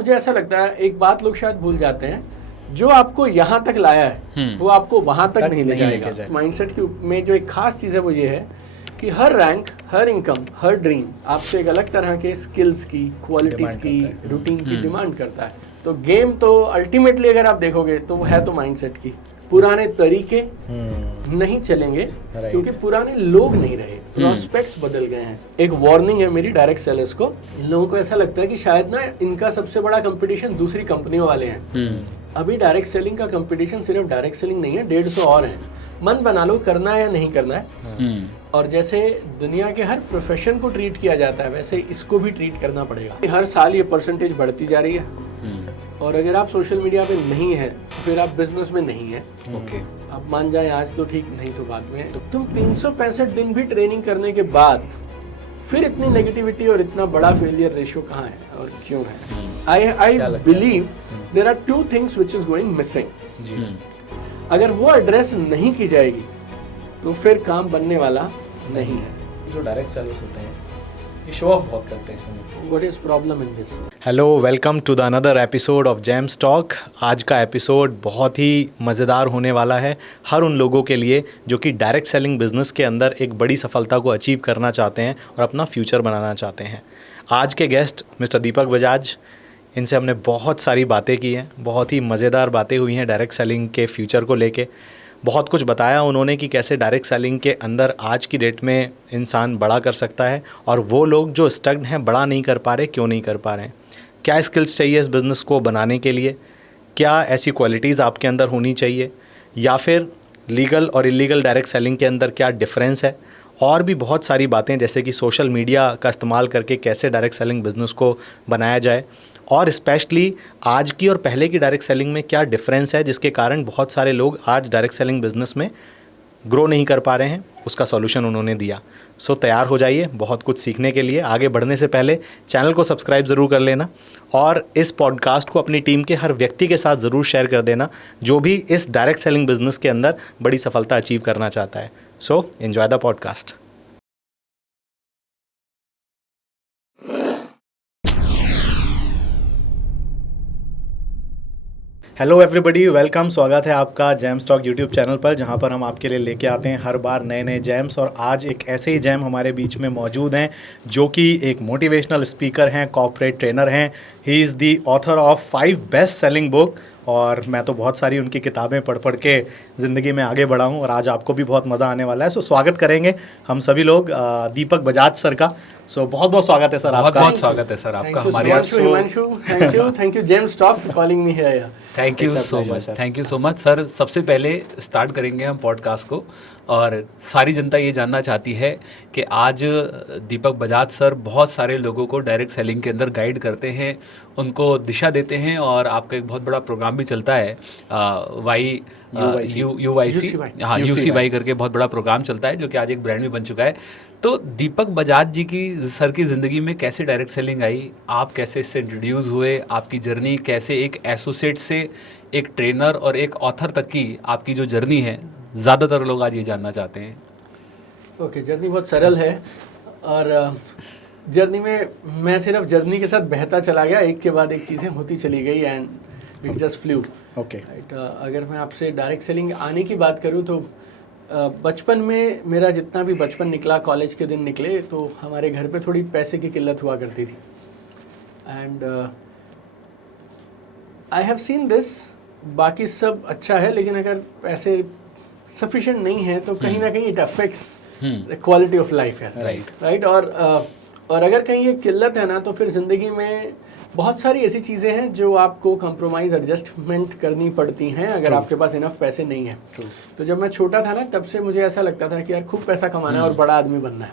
मुझे ऐसा लगता है एक बात लोग शायद भूल जाते हैं, जो आपको यहाँ तक लाया है वो आपको वहाँ तक नहीं ले जाएगा। माइंडसेट में जो एक खास चीज़ है वो ये है कि हर रैंक, हर इनकम, हर ड्रीम आपसे एक अलग तरह के स्किल्स की, क्वालिटीज़ की, रूटीन की डिमांड करता है। तो गेम तो अल्टीमेटली अगर आप देखोगे तो वो है तो माइंडसेट की। पुराने तरीके नहीं चलेंगे क्योंकि पुराने लोग नहीं रहे, प्रोस्पेक्ट्स बदल गए हैं। एक वार्निंग है मेरी डायरेक्ट सेलर्स को। इन लोगों को ऐसा लगता है कि शायद ना इनका सबसे बड़ा कंपटीशन दूसरी कंपनियों वाले हैं। अभी डायरेक्ट सेलिंग का कंपटीशन सिर्फ डायरेक्ट सेलिंग नहीं है, 150 और हैं। मन बना लो करना है या नहीं करना है। और जैसे दुनिया के हर प्रोफेशन को ट्रीट किया जाता है वैसे इसको भी ट्रीट करना पड़ेगा। हर साल ये परसेंटेज बढ़ती जा रही है और अगर आप सोशल मीडिया पे नहीं है तो फिर आप बिजनेस में नहीं है। ओके, आप मान जाए आज तो ठीक, नहीं तो बाद में। तो तुम 365 दिन भी ट्रेनिंग करने के बाद फिर इतनी नेगेटिविटी और इतना बड़ा फेलियर रेशियो कहाँ है और क्यों है? I believe there are two things which is going missing. अगर वो एड्रेस नहीं की जाएगी तो फिर काम बनने वाला नहीं है। जो डायरेक्ट सेलर्स होते हैं ये शो ऑफ बहुत करते हैं। What is problem in this? Hello, welcome to the another episode of James talk. आज का एपिसोड बहुत ही मज़ेदार होने वाला है हर उन लोगों के लिए जो कि डायरेक्ट सेलिंग बिजनेस के अंदर एक बड़ी सफलता को अचीव करना चाहते हैं और अपना फ्यूचर बनाना चाहते हैं। आज के गेस्ट मिस्टर दीपक बजाज, इनसे हमने बहुत सारी बातें की हैं, बहुत ही मज़ेदार बातें हुई हैं डायरेक्ट सेलिंग के फ्यूचर को लेके। बहुत कुछ बताया उन्होंने कि कैसे डायरेक्ट सेलिंग के अंदर आज की डेट में इंसान बड़ा कर सकता है और वो लोग जो स्टक्ड हैं, बड़ा नहीं कर पा रहे, क्यों नहीं कर पा रहे हैं, क्या स्किल्स चाहिए इस बिज़नेस को बनाने के लिए, क्या ऐसी क्वालिटीज़ आपके अंदर होनी चाहिए, या फिर लीगल और इलीगल डायरेक्ट सेलिंग के अंदर क्या डिफरेंस है, और भी बहुत सारी बातें जैसे कि सोशल मीडिया का इस्तेमाल करके कैसे डायरेक्ट सेलिंग बिज़नेस को बनाया जाए, और स्पेशली आज की और पहले की डायरेक्ट सेलिंग में क्या डिफरेंस है जिसके कारण बहुत सारे लोग आज डायरेक्ट सेलिंग बिज़नेस में ग्रो नहीं कर पा रहे हैं, उसका सॉल्यूशन उन्होंने दिया। सो तैयार हो जाइए बहुत कुछ सीखने के लिए। आगे बढ़ने से पहले चैनल को सब्सक्राइब ज़रूर कर लेना और इस पॉडकास्ट को अपनी टीम के हर व्यक्ति के साथ ज़रूर शेयर कर देना जो भी इस डायरेक्ट सेलिंग बिज़नेस के अंदर बड़ी सफलता अचीव करना चाहता है। So enjoy the podcast. Hello everybody, welcome. स्वागत है आपका जेम्स टॉक यूट्यूब चैनल पर, जहां पर हम आपके लिए लेके आते हैं हर बार नए नए जेम्स। और आज एक ऐसे ही जेम हमारे बीच में मौजूद हैं जो कि एक मोटिवेशनल स्पीकर हैं, कॉर्पोरेट ट्रेनर हैं। He is the author of 5 best selling book, और मैं तो बहुत सारी उनकी किताबें पढ़ के ज़िंदगी में आगे बढ़ा हूँ और आज आपको भी बहुत मज़ा आने वाला है। सो स्वागत करेंगे हम सभी लोग दीपक बजाज सर का। सो बहुत बहुत स्वागत है सर आपका। बहुत स्वागत है सर आपका हमारे यहाँ। Thank you James talk for calling me here. Thank you so much, thank you so much sir. सबसे पहले स्टार्ट करेंगे हम पॉडकास्ट को, और सारी जनता ये जानना चाहती है कि आज दीपक बजाज सर बहुत सारे लोगों को डायरेक्ट सेलिंग के अंदर गाइड करते हैं, उनको दिशा देते हैं, और आपका एक बहुत बड़ा प्रोग्राम भी चलता है UCY करके बहुत बड़ा प्रोग्राम चलता है जो कि आज एक ब्रांड भी बन चुका है। तो दीपक बजाज जी की सर की ज़िंदगी में कैसे डायरेक्ट सेलिंग आई, आप कैसे इससे इंट्रोड्यूस हुए, आपकी जर्नी कैसे एक एसोसिएट से एक ट्रेनर और एक ऑथर तक की आपकी जो जर्नी है, ज़्यादातर लोग आज ये जानना चाहते हैं। ओके, जर्नी बहुत सरल है और जर्नी में मैं सिर्फ जर्नी के साथ बहता चला गया, एक के बाद एक चीज़ें होती चली गई and it just flu. Okay, right. अगर मैं आपसे डायरेक्ट सेलिंग आने की बात करूँ तो बचपन में मेरा जितना भी बचपन निकला, कॉलेज के दिन निकले, तो हमारे घर पे थोड़ी पैसे की किल्लत हुआ करती थी and I have seen this. बाकी सब अच्छा है लेकिन अगर पैसे सफिशिएंट नहीं है तो कहीं ना कहीं it affects the quality of life है। राइट। और अगर कहीं ये किल्लत है ना तो फिर ज़िंदगी में बहुत सारी ऐसी चीज़ें हैं जो आपको कंप्रोमाइज़ एडजस्टमेंट करनी पड़ती हैं अगर आपके पास इनफ पैसे नहीं है। तो जब मैं छोटा था ना तब से मुझे ऐसा लगता था कि यार खूब पैसा कमाना है और बड़ा आदमी बनना है,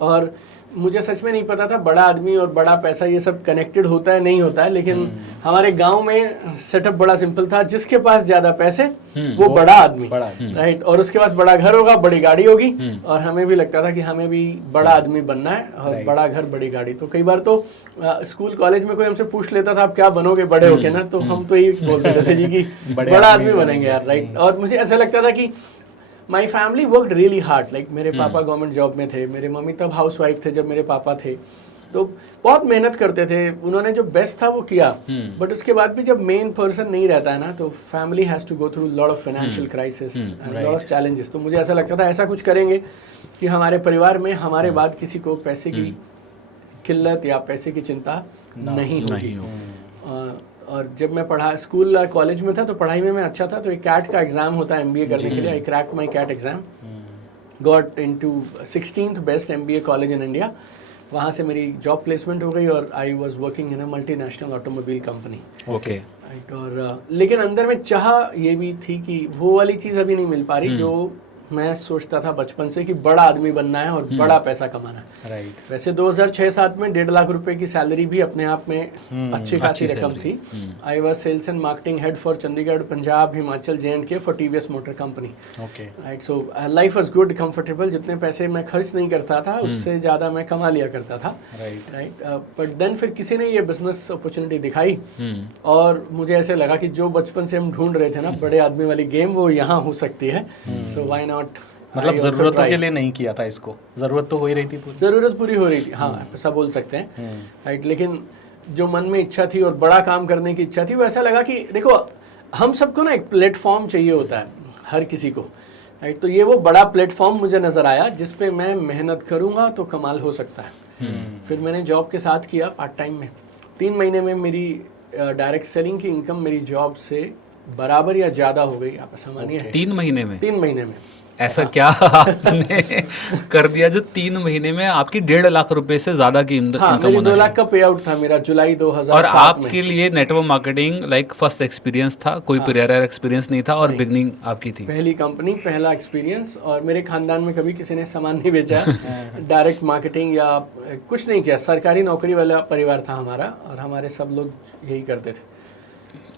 और मुझे सच में नहीं पता था बड़ा आदमी और बड़ा पैसा ये सब कनेक्टेड होता है नहीं होता है। लेकिन हमारे गांव में सेटअप बड़ा सिंपल था, जिसके पास ज्यादा पैसे वो बड़ा आदमी, राइट, और उसके पास बड़ा घर होगा, बड़ी गाड़ी होगी, और हमें भी लगता था कि हमें भी बड़ा आदमी बनना है और बड़ा घर बड़ी गाड़ी। तो कई बार तो स्कूल कॉलेज में कोई हमसे पूछ लेता था आप क्या बनोगे बड़े होके ना, तो हम तो यही बोलते थे जी कि बड़ा आदमी बनेंगे यार, राइट। और मुझे ऐसा लगता था कि my family worked really hard. Like मेरे पापा गवर्नमेंट जॉब में थे, मेरे मम्मी तब हाउस वाइफ थे जब मेरे पापा थे, तो बहुत मेहनत करते थे, उन्होंने जो बेस्ट था वो किया, बट उसके बाद भी जब मेन पर्सन नहीं रहता है ना तो family has to go through lot of financial crisis and lot of challenges. तो मुझे ऐसा लगता था ऐसा कुछ करेंगे कि हमारे परिवार में हमारे बाद किसी को पैसे की किल्लत या पैसे की चिंता नहीं होगी। और जब मैं पढ़ा स्कूल कॉलेज में था तो पढ़ाई में मैं अच्छा था, तो एक कैट का एग्जाम होता है MBA करने के लिए। I crack my CAT exam, got into 16th best MBA college in India. वहाँ से मेरी जॉब प्लेसमेंट हो गई और I was working in a multinational automobile company. Okay. और लेकिन अंदर में चाह ये भी थी कि वो वाली चीज़ अभी नहीं मिल पा रही जो मैं सोचता था बचपन से कि बड़ा आदमी बनना है और बड़ा पैसा कमाना है। राइट। वैसे 2006-07 में 1.5 लाख रुपए की सैलरी भी अपने आप में अच्छी खासी रकम थी। I was sales and marketing head for Chandigarh, Punjab, Himachal, J&K for TVS motor company. Okay. Right, so life was good, comfortable. जितने पैसे मैं खर्च नहीं करता था उससे ज़्यादा मैं कमा लिया करता था। राइट। बट देन फिर किसी ने ये बिजनेस अपॉर्चुनिटी दिखाई और मुझे ऐसे लगा कि जो बचपन से हम ढूंढ रहे थे ना बड़े आदमी वाली गेम, वो यहाँ हो सकती है। So why not. मतलब ज़रूरतों के लिए नहीं किया था इसको, ज़रूरत तो हो ही रही थी पूरी। ज़रूरत पूरी हो रही थी, हाँ ऐसा बोल सकते हैं। राइट, लेकिन जो मन में इच्छा थी और बड़ा काम करने की इच्छा थी, वो ऐसा लगा कि देखो हम सबको ना एक प्लेटफॉर्म चाहिए होता है, हर किसी को। राइट, तो ये वो बड़ा प्लेटफॉर्म मुझे नज़र आया जिस पे मैं मेहनत करूँगा तो कमाल हो सकता है। फिर मैंने जॉब के साथ किया पार्ट टाइम में। 3 महीने में मेरी डायरेक्ट सेलिंग की इनकम मेरी जॉब से बराबर या ज़्यादा हो गई। आप ऐसा मानिए 3 महीने में? 3 महीने में ऐसा क्या आपने कर दिया जो 3 महीने में आपकी 1.5 लाख रुपए से ज्यादा की इनकम होना चाहिए? 2 लाख का पे आउट था मेरा जुलाई 2007 और आपके लिए network marketing like first experience था, कोई प्रायर एक्सपीरियंस नहीं था और बिगनिंग आपकी थी? पहली कंपनी, पहला एक्सपीरियंस। और मेरे खानदान में कभी किसी ने सामान नहीं बेचा, डायरेक्ट मार्केटिंग या कुछ नहीं किया। सरकारी नौकरी वाला परिवार था हमारा और हमारे सब लोग यही करते थे।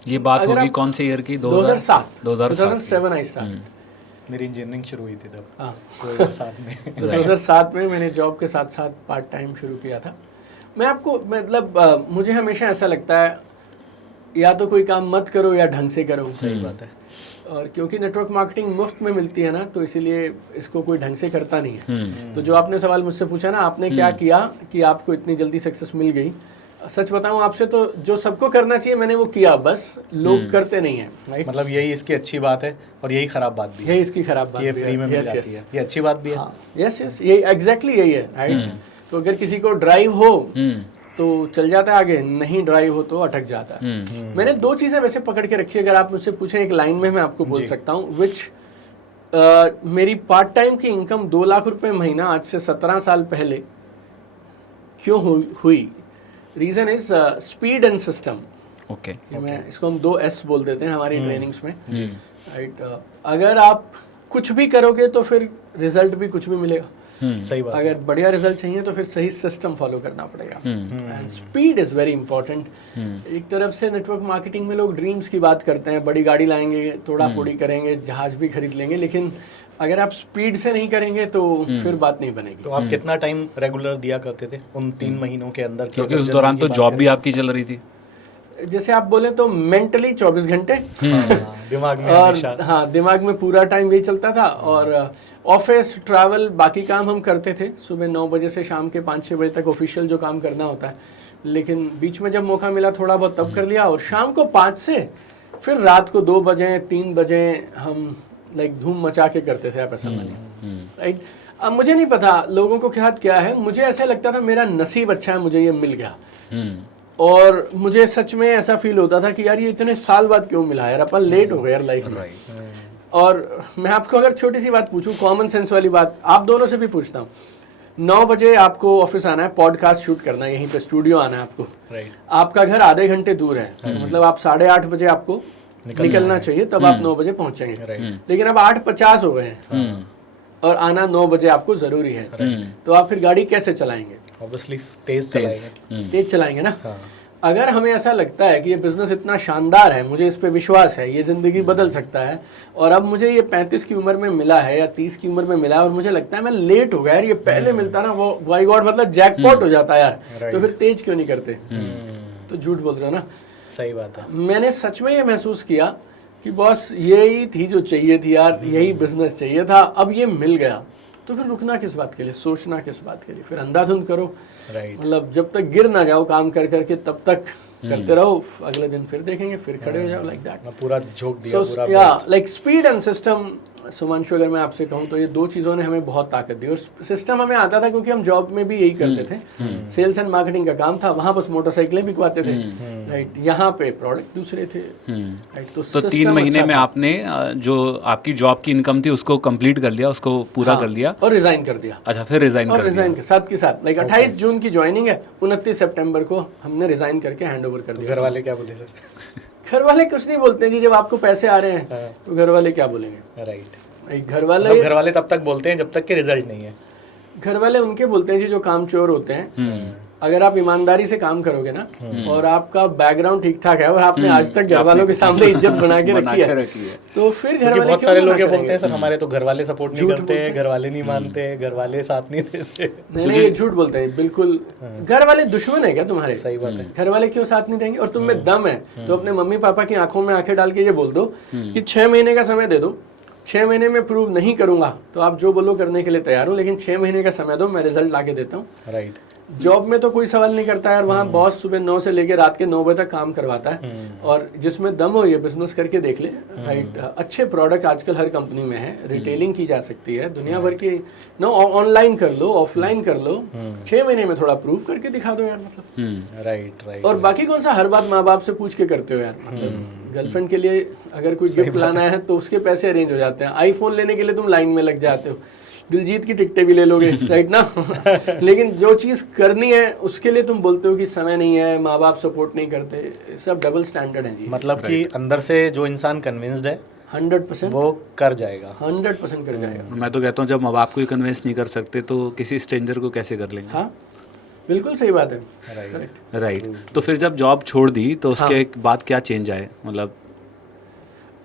ये बात होगी कौन से ईयर की? 2007 आई स्टार्ट। मेरी इंजीनियरिंग शुरू हुई थी तब। 2007 में। 2007 में मैंने जॉब के साथ साथ पार्ट टाइम शुरू किया था। मैं आपको मतलब मुझे हमेशा ऐसा लगता है या तो कोई काम मत करो या ढंग से करो। सही बात है। और क्योंकि नेटवर्क मार्केटिंग मुफ्त में मिलती है ना, तो इसीलिए इसको कोई ढंग से करता नहीं है। तो जो आपने सवाल मुझसे पूछा ना, आपने क्या किया कि आपको इतनी जल्दी सक्सेस मिल गई, सच बताऊं आपसे तो जो सबको करना चाहिए मैंने वो किया, बस लोग करते नहीं हैं। राइट, मतलब यही इसकी अच्छी बात है और यही खराब बात भी है। यही इसकी खराब बात ये फ्री में मिल जाती है, ये अच्छी बात भी है। यस यस, यही एग्जैक्टली यही है। राइट, तो अगर किसी को ड्राइव हो तो चल जाता है आगे, नहीं ड्राइव हो तो अटक जाता है। मैंने 2 चीजें वैसे पकड़ के रखी, अगर आप मुझसे पूछें एक लाइन में मैं आपको बोल सकता हूँ, विच मेरी पार्ट टाइम की इनकम 2 लाख रुपए महीना आज से 17 साल पहले क्यों हुई। Reason is speed and system. Okay, मैं इसको हम 2S बोल देते हैं हमारी ट्रेनिंग्स में। राइट, अगर आप कुछ भी करोगे तो फिर रिजल्ट भी कुछ भी मिलेगा। सही बात। अगर बढ़िया रिजल्ट चाहिए तो फिर सही सिस्टम फॉलो करना पड़ेगा। And speed is very important. एक तरफ से नेटवर्क मार्केटिंग में लोग ड्रीम्स की बात करते हैं, बड़ी गाड़ी लाएंगे, थोड़ा फोड़ी करेंगे, जहाज भी खरीद लेंगे, लेकिन अगर आप स्पीड से नहीं करेंगे तो फिर बात नहीं बनेगी। तो आप कितना टाइम रेगुलर दिया करते थे उन 3 महीनों के अंदर? क्योंकि उस दौरान तो जॉब भी आपकी चल रही थी। जैसे आप बोले तो मेंटली 24 घंटे दिमाग में और हाँ, दिमाग में पूरा टाइम यही चलता था। और ऑफिस ट्रैवल बाकी काम हम करते थे, सुबह 9 बजे से शाम के 5-6 बजे तक ऑफिशियल जो काम करना होता है, लेकिन बीच में जब मौका मिला थोड़ा बहुत तब कर लिया। और शाम को 5 से फिर रात को 2 बजे 3 बजे हम लाइक धूम मचा के करते थे, आप ऐसा मानिए। राइट, अब मुझे नहीं पता लोगों को क्या है, मुझे ऐसा लगता था मेरा नसीब अच्छा है, मुझे ये मिल गया। और मुझे सच में ऐसा फील होता था कि यार ये इतने साल बाद क्यों मिला यार, अपन लेट हो गए यार लाइफ में। और मैं आपको अगर छोटी सी बात पूछूं, कॉमन सेंस वाली बात, आप दोनों से भी पूछता हूँ, 9 बजे आपको ऑफिस आना है, पॉडकास्ट शूट करना है, यहीं पे स्टूडियो आना है आपको। आपका घर आधे घंटे दूर है, मतलब आप 8:30 बजे आपको निकलना चाहिए, तब आप 9 बजे पहुंचेंगे। लेकिन अब 8:50 हो गए हैं और आना 9 बजे आपको जरूरी है, तो आप फिर गाड़ी कैसे चलाएंगे? ऑब्वियसली तेज चलाएंगे ना। अगर हमें ऐसा लगता है कि ये बिजनेस इतना शानदार है, मुझे इस पे विश्वास है, ये जिंदगी बदल सकता है, और अब मुझे ये 35 की उम्र में मिला है या 30 की उम्र में मिला है और मुझे लगता है मैं लेट हो गया यार, ये पहले मिलता ना, वो बाय गॉड मतलब जैकपॉट हो जाता है यार, तो फिर तेज क्यों नहीं करते? तो झूठ बोल रहे हो ना। सही बात है। मैंने सच में ये महसूस किया कि बॉस यही थी जो चाहिए थी यार, यही बिजनेस चाहिए था, अब ये मिल गया तो फिर रुकना किस बात के लिए, सोचना किस बात के लिए, फिर अंधाधुंध करो। राइट। मतलब जब तक गिर ना जाओ काम कर करके तब तक करते रहो, अगले दिन फिर देखेंगे, फिर खड़े हो जाओ, लाइक दैट। पूरा झोंक दिया, पूरा या लाइक स्पीड एंड सिस्टम। सुमांशु, अगर मैं आपसे कहूँ तो ये दो चीज़ों ने हमें बहुत ताकत दी। और सिस्टम हमें आता था क्योंकि हम जॉब में भी यही करते थे, सेल्स एंड मार्केटिंग का काम था, वहाँ बस मोटरसाइकिलें बिकवाते थे, राइट। यहाँ पे प्रोडक्ट दूसरे थे, राइट। तो 3 महीने में आपने जो आपकी जॉब की इनकम थी उसको कंप्लीट कर लिया, उसको पूरा कर लिया और रिजाइन कर दिया। अच्छा, फिर रिजाइन कर रिजाइन के साथ लाइक 28 जून की ज्वाइनिंग है, 29 सितंबर को हमने रिजाइन करके हैंड ओवर कर दिया। घर वाले क्या बोले सर? घर वाले कुछ नहीं बोलते जी, जब आपको पैसे आ रहे हैं तो घर वाले क्या बोलेंगे? राइट। घर वाले तब तक बोलते हैं जब तक कि रिजल्ट नहीं है। घर वाले उनके बोलते हैं जी जो काम चोर होते हैं। अगर आप ईमानदारी से काम करोगे ना और आपका बैकग्राउंड ठीक ठाक है और आपने आज तक घर वालों के सामने इज्जत बना के रखी है तो फिर घर वाले बहुत सारे लोग बोलते हैं सर हमारे तो घर वाले सपोर्ट नहीं करते हैं, घर वाले नहीं मानते, घर वाले साथ नहीं देते। नहीं, ये झूठ बोलते हैं बिल्कुल। घर वाले दुश्मन है क्या तुम्हारे? सही बात है। घर वाले क्यों साथ नहीं देंगे? और तुम में दम है तो अपने मम्मी पापा की आंखों में आंखें डाल के ये बोल दो कि 6 महीने का समय दे दो, 6 महीने में प्रूव नहीं करूंगा तो आप जो बोलो करने के लिए तैयार हूँ, लेकिन 6 महीने का समय दो, मैं रिजल्ट ला के देता हूँ। राइट। जॉब में तो कोई सवाल नहीं करता है, वहाँ बॉस सुबह 9 से लेकर रात के 9 बजे तक काम करवाता है। और जिसमें दम हो ये बिजनेस करके देख ले, राइट। अच्छे प्रोडक्ट आजकल हर कंपनी में है, रिटेलिंग की जा सकती है दुनिया भर की, नो ऑनलाइन कर लो, ऑफलाइन कर लो, 6 महीने में थोड़ा प्रूव करके दिखा दो यार, मतलब। राइट। और बाकी कौन सा हर बात माँ बाप से पूछ के करते हो यार, मतलब गर्लफ्रेंड के लिए अगर कोई गिफ्ट लाना है तो उसके पैसे अरेंज हो जाते हैं, आईफोन लेने के लिए तुम लाइन में लग जाते हो, दिलजीत की टिकटें भी ले लोगे, राइट ना। लेकिन जो चीज़ करनी है उसके लिए तुम बोलते हो कि समय नहीं है, माँ बाप सपोर्ट नहीं करते, सब डबल स्टैंडर्ड है जी। मतलब कि अंदर से जो इंसान कन्विंस्ड है 100% वो कर जाएगा, 100% कर जाएगा। मैं तो कहता हूँ जब माँ बाप को ही कन्विंस नहीं कर सकते तो किसी स्ट्रेंजर को कैसे कर लेंगे? हाँ बिल्कुल सही बात है। राइट। तो फिर जब जॉब छोड़ दी तो उसके बाद क्या चेंज आए? मतलब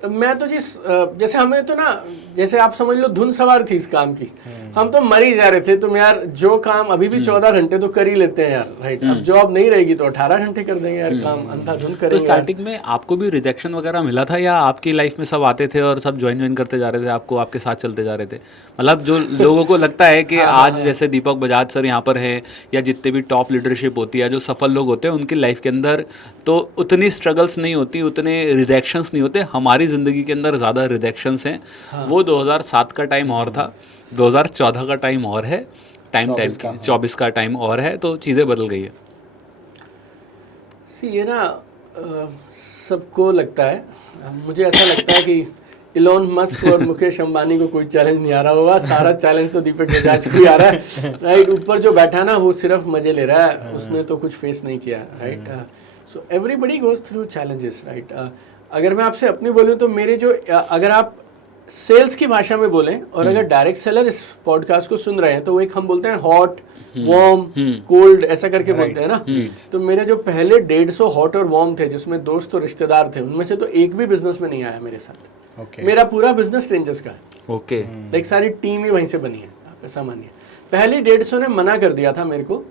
मैं तो जैसे हमें तो ना, जैसे आप समझ लो धुन सवार थी इस काम की, हम तो मर ही जा रहे थे। तुम यार जो काम अभी भी 14 घंटे तो कर ही लेते हैं यार, राइट। अब जॉब नहीं रहेगी तो 18 घंटे कर देंगे यार काम, अंधाधुन करेंगे। तो स्टार्टिंग में आपको भी रिजेक्शन वगैरह मिला था या आपकी लाइफ में सब आते थे और सब ज्वाइन करते जा रहे थे, आपको आपके साथ चलते जा रहे थे? मतलब जो लोगों को लगता है कि आज जैसे दीपक बजाज सर यहाँ पर हैं या जितने भी टॉप लीडरशिप होती है, जो सफल लोग होते हैं उनकी लाइफ के अंदर तो उतनी स्ट्रगल्स नहीं होती, उतने रिजेक्शंस नहीं होते। हमारी ज़िंदगी के अंदर ज़्यादा रिजेक्शंस हैं। वो 2007 का टाइम और था, 2014 का टाइम और है, टाइम 24 का टाइम और है, तो चीज़ें बदल गई है। ये ना सबको लगता है, मुझे ऐसा लगता है कि इलोन मस्क और मुकेश अंबानी को कोई चैलेंज नहीं आ रहा होगा, सारा चैलेंज तो दीपक बजाज को ही आ रहा है, राइट। ऊपर जो बैठा है ना वो सिर्फ मजे ले रहा है, उसने तो कुछ फेस नहीं किया, right. So everybody goes through challenges, right. अगर मैं आपसे अपनी बोलूँ तो मेरे जो, अगर आप सेल्स की भाषा में बोलें और अगर डायरेक्ट सेलर इस पॉडकास्ट को सुन रहे हैं तो वो एक हम बोलते हैं हॉट, वार्म, कोल्ड, ऐसा करके बोलते हैं ना। तो मेरे जो पहले 150 हॉट और वार्म थे जिसमें दोस्त और रिश्तेदार थे, उनमें से तो एक भी बिजनेस में नहीं आया मेरे साथ। मेरा पूरा बिजनेस स्ट्रेंजर्स का है। ओके। लाइक सारी टीम ही वहीं से बनी है, आप ऐसा मानिए। पहली 150 ने मना कर दिया था मेरे को,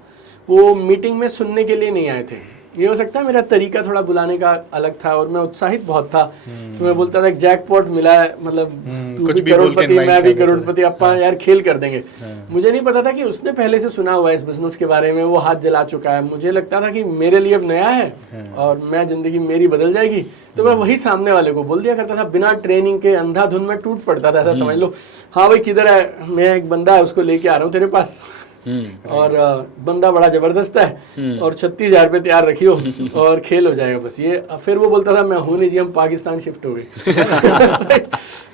वो मीटिंग में सुनने के लिए नहीं आए थे। ये हो सकता है मेरा तरीका थोड़ा बुलाने का अलग था और मैं उत्साहित बहुत था, तो मैं बोलता था जैकपॉट मिला है, मतलब तू भी करोड़पति मैं भी करोड़पति, अपन यार खेल कर देंगे। मुझे नहीं पता था कि उसने पहले से सुना हुआ है इस बिजनेस के बारे में, वो हाथ जला चुका है। मुझे लगता था कि मेरे लिए अब नया है और मैं जिंदगी मेरी बदल जाएगी, तो मैं वही सामने वाले को बोल दिया करता था बिना ट्रेनिंग के, अंधाधुन में टूट पड़ता था। ऐसा समझ लो, हाँ भाई किधर है, मैं एक बंदा है उसको लेके आ रहा हूँ तेरे पास, और बंदा बड़ा जबरदस्त है और 36,000 रुपये तैयार रखियो और खेल हो जाएगा बस। ये फिर वो बोलता था मैं हूँ नहीं जी, हम पाकिस्तान शिफ्ट हो गए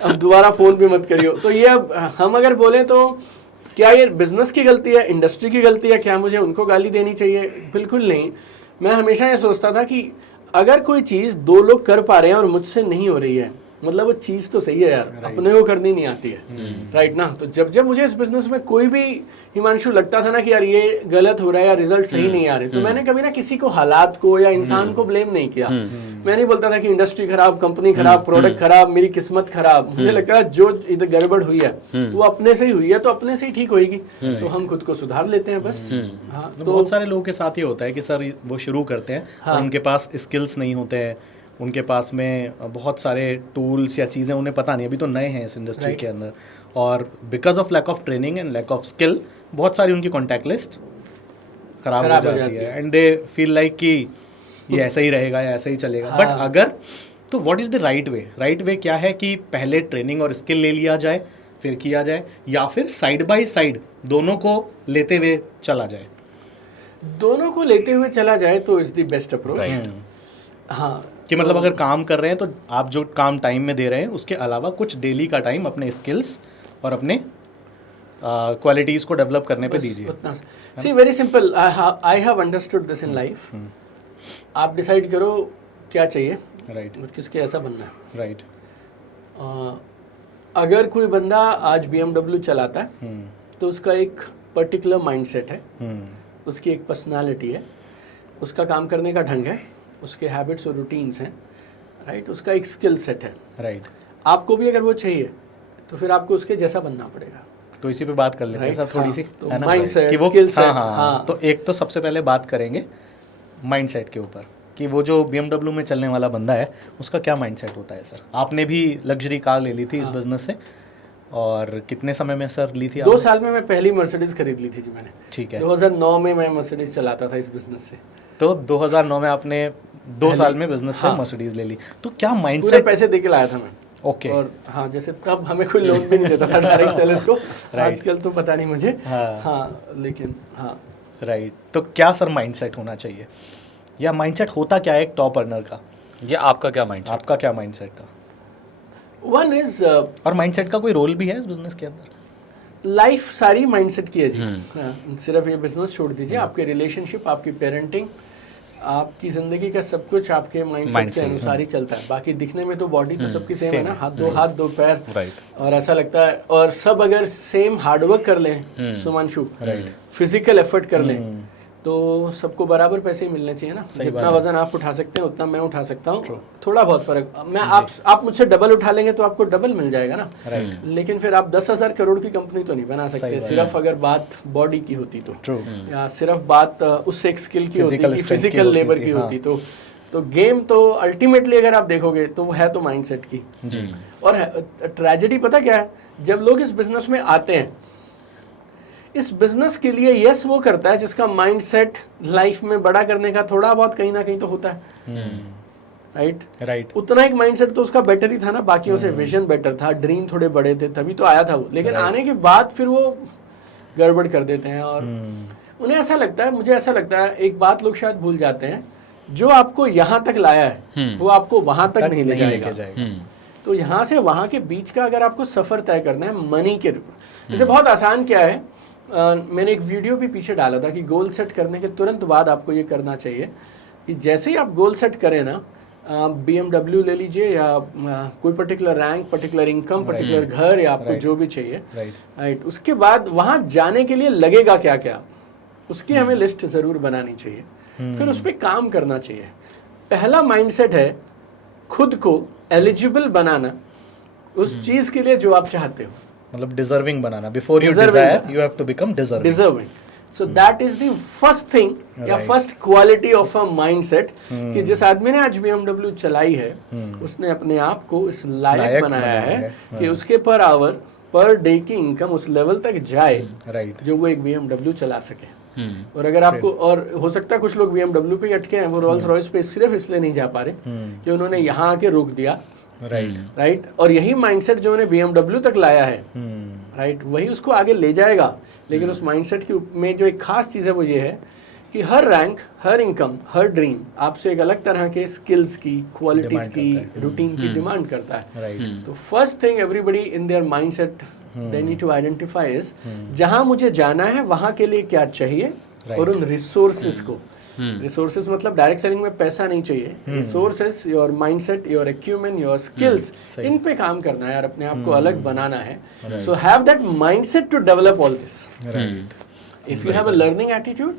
अब दोबारा फोन भी मत करियो। तो ये अब हम अगर बोले तो क्या ये बिजनेस की गलती है, इंडस्ट्री की गलती है, क्या मुझे उनको गाली देनी चाहिए? बिल्कुल नहीं। मैं हमेशा ये सोचता था कि अगर कोई चीज़ 2 लोग कर पा रहे हैं और मुझसे नहीं हो रही है, मतलब वो चीज़ तो सही है यार, अपने को करनी नहीं आती है, राइट ना। तो जब जब मुझे इस बिजनेस में कोई भी हिमांशु लगता था ना कि यार ये गलत हो रहा है या रिजल्ट सही नहीं आ रहे, तो मैंने कभी ना किसी को, हालात को या इंसान को ब्लेम नहीं किया। मैं नहीं बोलता था कि इंडस्ट्री खराब, कंपनी खराब, प्रोडक्ट खराब, मेरी किस्मत खराब। मुझे लगता है जो इधर गड़बड़ हुई है वो अपने से ही हुई है, तो अपने से ही ठीक होगी, तो हम खुद को सुधार लेते हैं बस। हाँ, तो बहुत सारे लोगों के साथ ही होता है कि सर वो शुरू करते हैं और उनके पास स्किल्स नहीं होते हैं, उनके पास में बहुत सारे टूल्स या चीज़ें उन्हें पता नहीं, अभी तो नए हैं इस इंडस्ट्री के अंदर, और because of lack of training and lack of skill बहुत सारी उनकी कॉन्टैक्ट लिस्ट खराब हो जाती है एंड दे फील लाइक कि ये ऐसा ही रहेगा या ऐसा ही चलेगा। बट अगर तो what is the right way? Right way क्या है कि पहले ट्रेनिंग और स्किल ले लिया जाए फिर किया जाए, या फिर साइड बाय साइड दोनों को लेते हुए चला जाए? दोनों को लेते हुए चला जाए तो इज द बेस्ट अप्रोच। हाँ, कि मतलब अगर काम कर रहे हैं तो आप जो काम टाइम में दे रहे हैं उसके अलावा कुछ डेली का टाइम अपने स्किल्स और अपने क्वालिटीज़ को डेवलप करने पे दीजिए। See very simple, I have understood this in life. आप डिसाइड करो क्या चाहिए, राइट, और किसके ऐसा बनना है, राइट। अगर कोई बंदा आज BMW चलाता है तो उसका एक पर्टिकुलर माइंडसेट है, उसकी एक पर्सनालिटी है, उसका काम करने का ढंग है, उसके हैबिट्स और रूटीन्स हैं, राइट, उसका एक स्किल सेट है, राइट। आपको भी अगर वो चाहिए तो फिर आपको उसके जैसा बनना पड़ेगा। तो इसी पे बात कर लेते हैं सर थोड़ी सी, तो है ना, माइंडसेट, कि वो स्किल सेट। हाँ, तो एक तो सबसे पहले बात करेंगे माइंडसेट के ऊपर कि वो जो BMW में चलने वाला बंदा है उसका क्या माइंडसेट होता है सर? आपने भी लग्जरी कार ले ली थी इस बिजनेस से, और कितने समय में सर ली थी? 2 साल में मैं पहली मर्सिडीज खरीद ली थी जी मैंने। ठीक है, 2009 में मैं मर्सिडीज चलाता था इस बिजनेस से। तो 2009 में आपने 2 साल में बिजनेस से हाँ, मर्सिडीज ले ली, तो क्या पूरे माइंडसेट? पैसे दे के लाया था मैं। ओके। और हाँ, जैसे तब हमें कोई लोन भी नहीं देता था डायरेक्ट सेलर्स को, आजकल तो पता नहीं मुझे। हाँ, लेकिन हाँ, राइट। तो क्या सर माइंडसेट होना चाहिए, या माइंडसेट होता क्या है एक टॉप अर्नर का? ये आपका क्या माइंडसेट? आपका क्या माइंडसेट था? वन इज और माइंडसेट का कोई रोल भी है इस बिजनेस के अंदर? लाइफ सारी माइंडसेट की है जी। हाँ, सिर्फ ये बिजनेस छोड़ दीजिए, आपके रिलेशनशिप, आपकी पेरेंटिंग, आपकी जिंदगी का सब कुछ आपके माइंडसेट के अनुसार ही चलता है। बाकी दिखने में तो बॉडी तो सबकी सेम है ना, हाथ दो पैर, राइट, और ऐसा लगता है, और सब अगर सेम हार्डवर्क कर लें सुमांशु, राइट, फिजिकल एफर्ट कर लें तो सबको बराबर पैसे ही मिलने चाहिए ना। जितना वजन आप उठा सकते हैं उतना मैं उठा सकता हूँ, थोड़ा बहुत फर्क, मैं आप मुझसे डबल उठा लेंगे तो आपको डबल मिल जाएगा ना। लेकिन फिर आप 10,000 करोड़ की कंपनी तो नहीं बना सकते सिर्फ अगर बात बॉडी की होती तो, या सिर्फ बात उस एक स्किल की होती कि फिजिकल लेबर की होती तो गेम तो अल्टीमेटली अगर आप देखोगे तो वो है तो माइंडसेट की। और ट्रेजेडी पता क्या है, जब लोग इस बिजनेस में आते हैं, इस बिजनेस के लिए यस वो करता है जिसका माइंडसेट लाइफ में बड़ा करने का थोड़ा बहुत कहीं ना कहीं तो होता है, राइट। उतना एक माइंडसेट तो उसका बेटर ही था ना, बाकियों से विजन बेटर था, ड्रीम थोड़े बड़े थे, तभी तो आया था वो। लेकिन आने के बाद फिर वो गड़बड़ कर देते हैं, और उन्हें ऐसा लगता है, मुझे ऐसा लगता है, एक बात लोग शायद भूल जाते हैं, जो आपको यहाँ तक लाया है वो आपको वहां तक नहीं ले जाएगा। तो यहाँ से वहां के बीच का अगर आपको सफर तय करना है मनी के, जैसे बहुत आसान क्या है, मैंने एक वीडियो भी पीछे डाला था कि गोल सेट करने के तुरंत बाद आपको ये करना चाहिए कि जैसे ही आप गोल सेट करें ना, BMW ले लीजिए या कोई particular rank, particular income, particular घर, या आपको जो भी चाहिए, राइट, उसके बाद वहां जाने के लिए लगेगा क्या क्या, उसकी हमें लिस्ट जरूर बनानी चाहिए, फिर उस पर काम करना चाहिए। पहला माइंडसेट है खुद को एलिजिबल बनाना उस चीज के लिए जो आप चाहते हो, मतलब डिजर्विंग बनाना। Before you desire you have to become deserving. So that is the first thing या first quality of a mindset, कि जिस आदमी ने आज BMW चलाई है उसने अपने आप को इस लायक बनाया है कि उसके पर आवर, पर डे की इनकम उस लेवल तक जाए जो वो एक BMW चला सके। और अगर आपको, और हो सकता है कुछ लोग BMW पे अटके हैं, वो रोल्स रॉयस पे सिर्फ इसलिए नहीं जा पा रहे कि उन्होंने यहाँ आके रोक दिया, राइट। और यही माइंडसेट जो उन्हें BMW तक लाया है, राइट, वही उसको आगे ले जाएगा। लेकिन उस माइंडसेट की में जो एक खास चीज़ है वो ये है कि हर रैंक, हर इनकम, हर ड्रीम आपसे एक अलग तरह के स्किल्स की, क्वालिटीज की, रूटीन की डिमांड करता है। तो first thing everybody in their mindset they need to identify is, जहां मुझे जाना है वहां के लिए क्या चाहिए, और उन रिसोर्सेज को, रिसोर्सेज मतलब डायरेक्ट सेलिंग में पैसा नहीं चाहिए, resources, your mindset, your acumen, your skills, इन पे काम करना है और अपने आप को अलग बनाना है। So have that mindset to develop all this. If you have a learning attitude,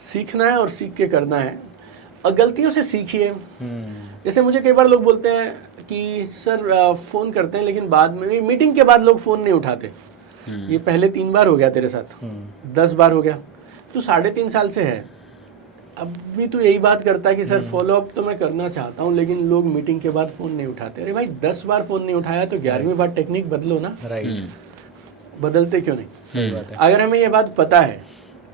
सीखना है और सीख के करना है, और गलतियों से सीखिए। जैसे मुझे कई बार लोग बोलते हैं कि सर फोन करते हैं लेकिन बाद में, मीटिंग के बाद लोग फोन नहीं उठाते, ये पहले 3 बार हो गया तेरे साथ, 10 बार हो गया, तो 3.5 साल से है, अभी तो यही बात करता है कि सर फॉलो अप तो मैं करना चाहता हूँ, लेकिन लोग मीटिंग के बाद फ़ोन नहीं उठाते। अरे भाई 10 बार फ़ोन नहीं उठाया तो 11वीं बार टेक्निक बदलो ना। राइट, बदलते क्यों नहीं? सही बात है। अगर हमें ये बात पता है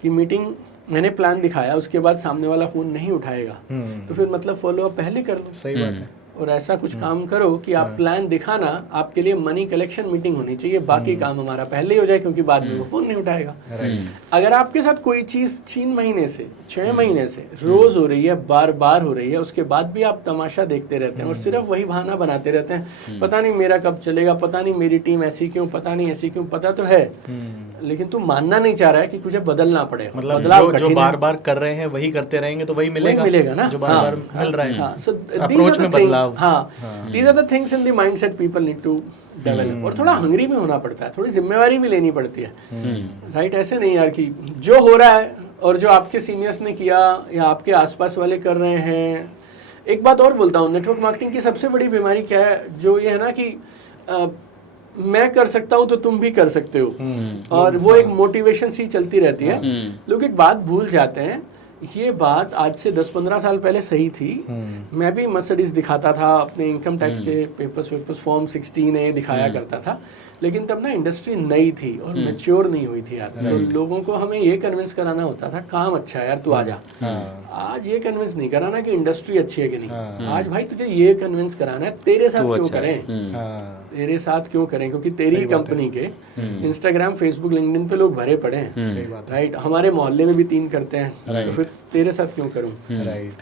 कि मीटिंग मैंने प्लान दिखाया, उसके बाद सामने वाला फ़ोन नहीं उठाएगा, तो फिर मतलब फॉलो अप पहले कर लो। सही बात है। और ऐसा कुछ काम करो कि आप प्लान दिखाना, आपके लिए मनी कलेक्शन मीटिंग होनी चाहिए, बाकी काम हमारा पहले ही हो जाए, क्योंकि बाद में वो फोन नहीं उठाएगा। अगर आपके साथ कोई चीज 3 महीने से 6 महीने से रोज हो रही है, बार बार हो रही है, उसके बाद भी आप तमाशा देखते रहते हैं और सिर्फ वही बहाना बनाते रहते हैं, पता नहीं मेरा कब चलेगा, पता नहीं मेरी टीम ऐसी क्यों, पता नहीं ऐसी क्यों, पता तो है लेकिन तू मानना नहीं चाह रहा है कि तुझे बदलना पड़ेगा। मतलब जो बार बार कर रहे हैं वही करते रहेंगे तो वही मिलेगा ना, जो बार बार मिल रहा है। सो अप्रोच में बदलाव, these are the things in the mindset people need to develop. और थोड़ा हंग्री भी होना पड़ता है, थोड़ी जिम्मेवारी भी लेनी पड़ती है, राइट? ऐसे नहीं यार कि जो हो रहा है और जो आपके सीनियर्स ने किया या आपके आसपास वाले कर रहे हैं। एक बात और बोलता हूँ, नेटवर्क मार्केटिंग की सबसे बड़ी बीमारी क्या है, जो ये है ना कि मैं कर सकता हूँ तो तुम भी कर सकते हो, और वो एक मोटिवेशन सी चलती रहती है। लोग एक बात भूल जाते हैं, ये बात आज से 10-15 साल पहले सही थी। मैं भी मर्सिडीज दिखाता था, अपने इनकम टैक्स के पेपर्स फॉर्म 16A दिखाया करता था, लेकिन तब ना इंडस्ट्री नई थी और मैच्योर नहीं हुई थी यार। तो लोगों को हमें ये कन्विंस कराना होता था, काम अच्छा है यार तू आ जा। आज ये कन्विंस नहीं कराना कि इंडस्ट्री अच्छी है कि नहीं, आज भाई तुझे ये कन्विंस कराना है तेरे साथ क्यों करें, तेरे साथ क्यों करें, क्योंकि तेरी कंपनी के इंस्टाग्राम, फेसबुक, लिंक्डइन पे लोग भरे पड़े हैं, राइट? हमारे मोहल्ले में भी 3 करते हैं, तो फिर तेरे साथ क्यों करूं,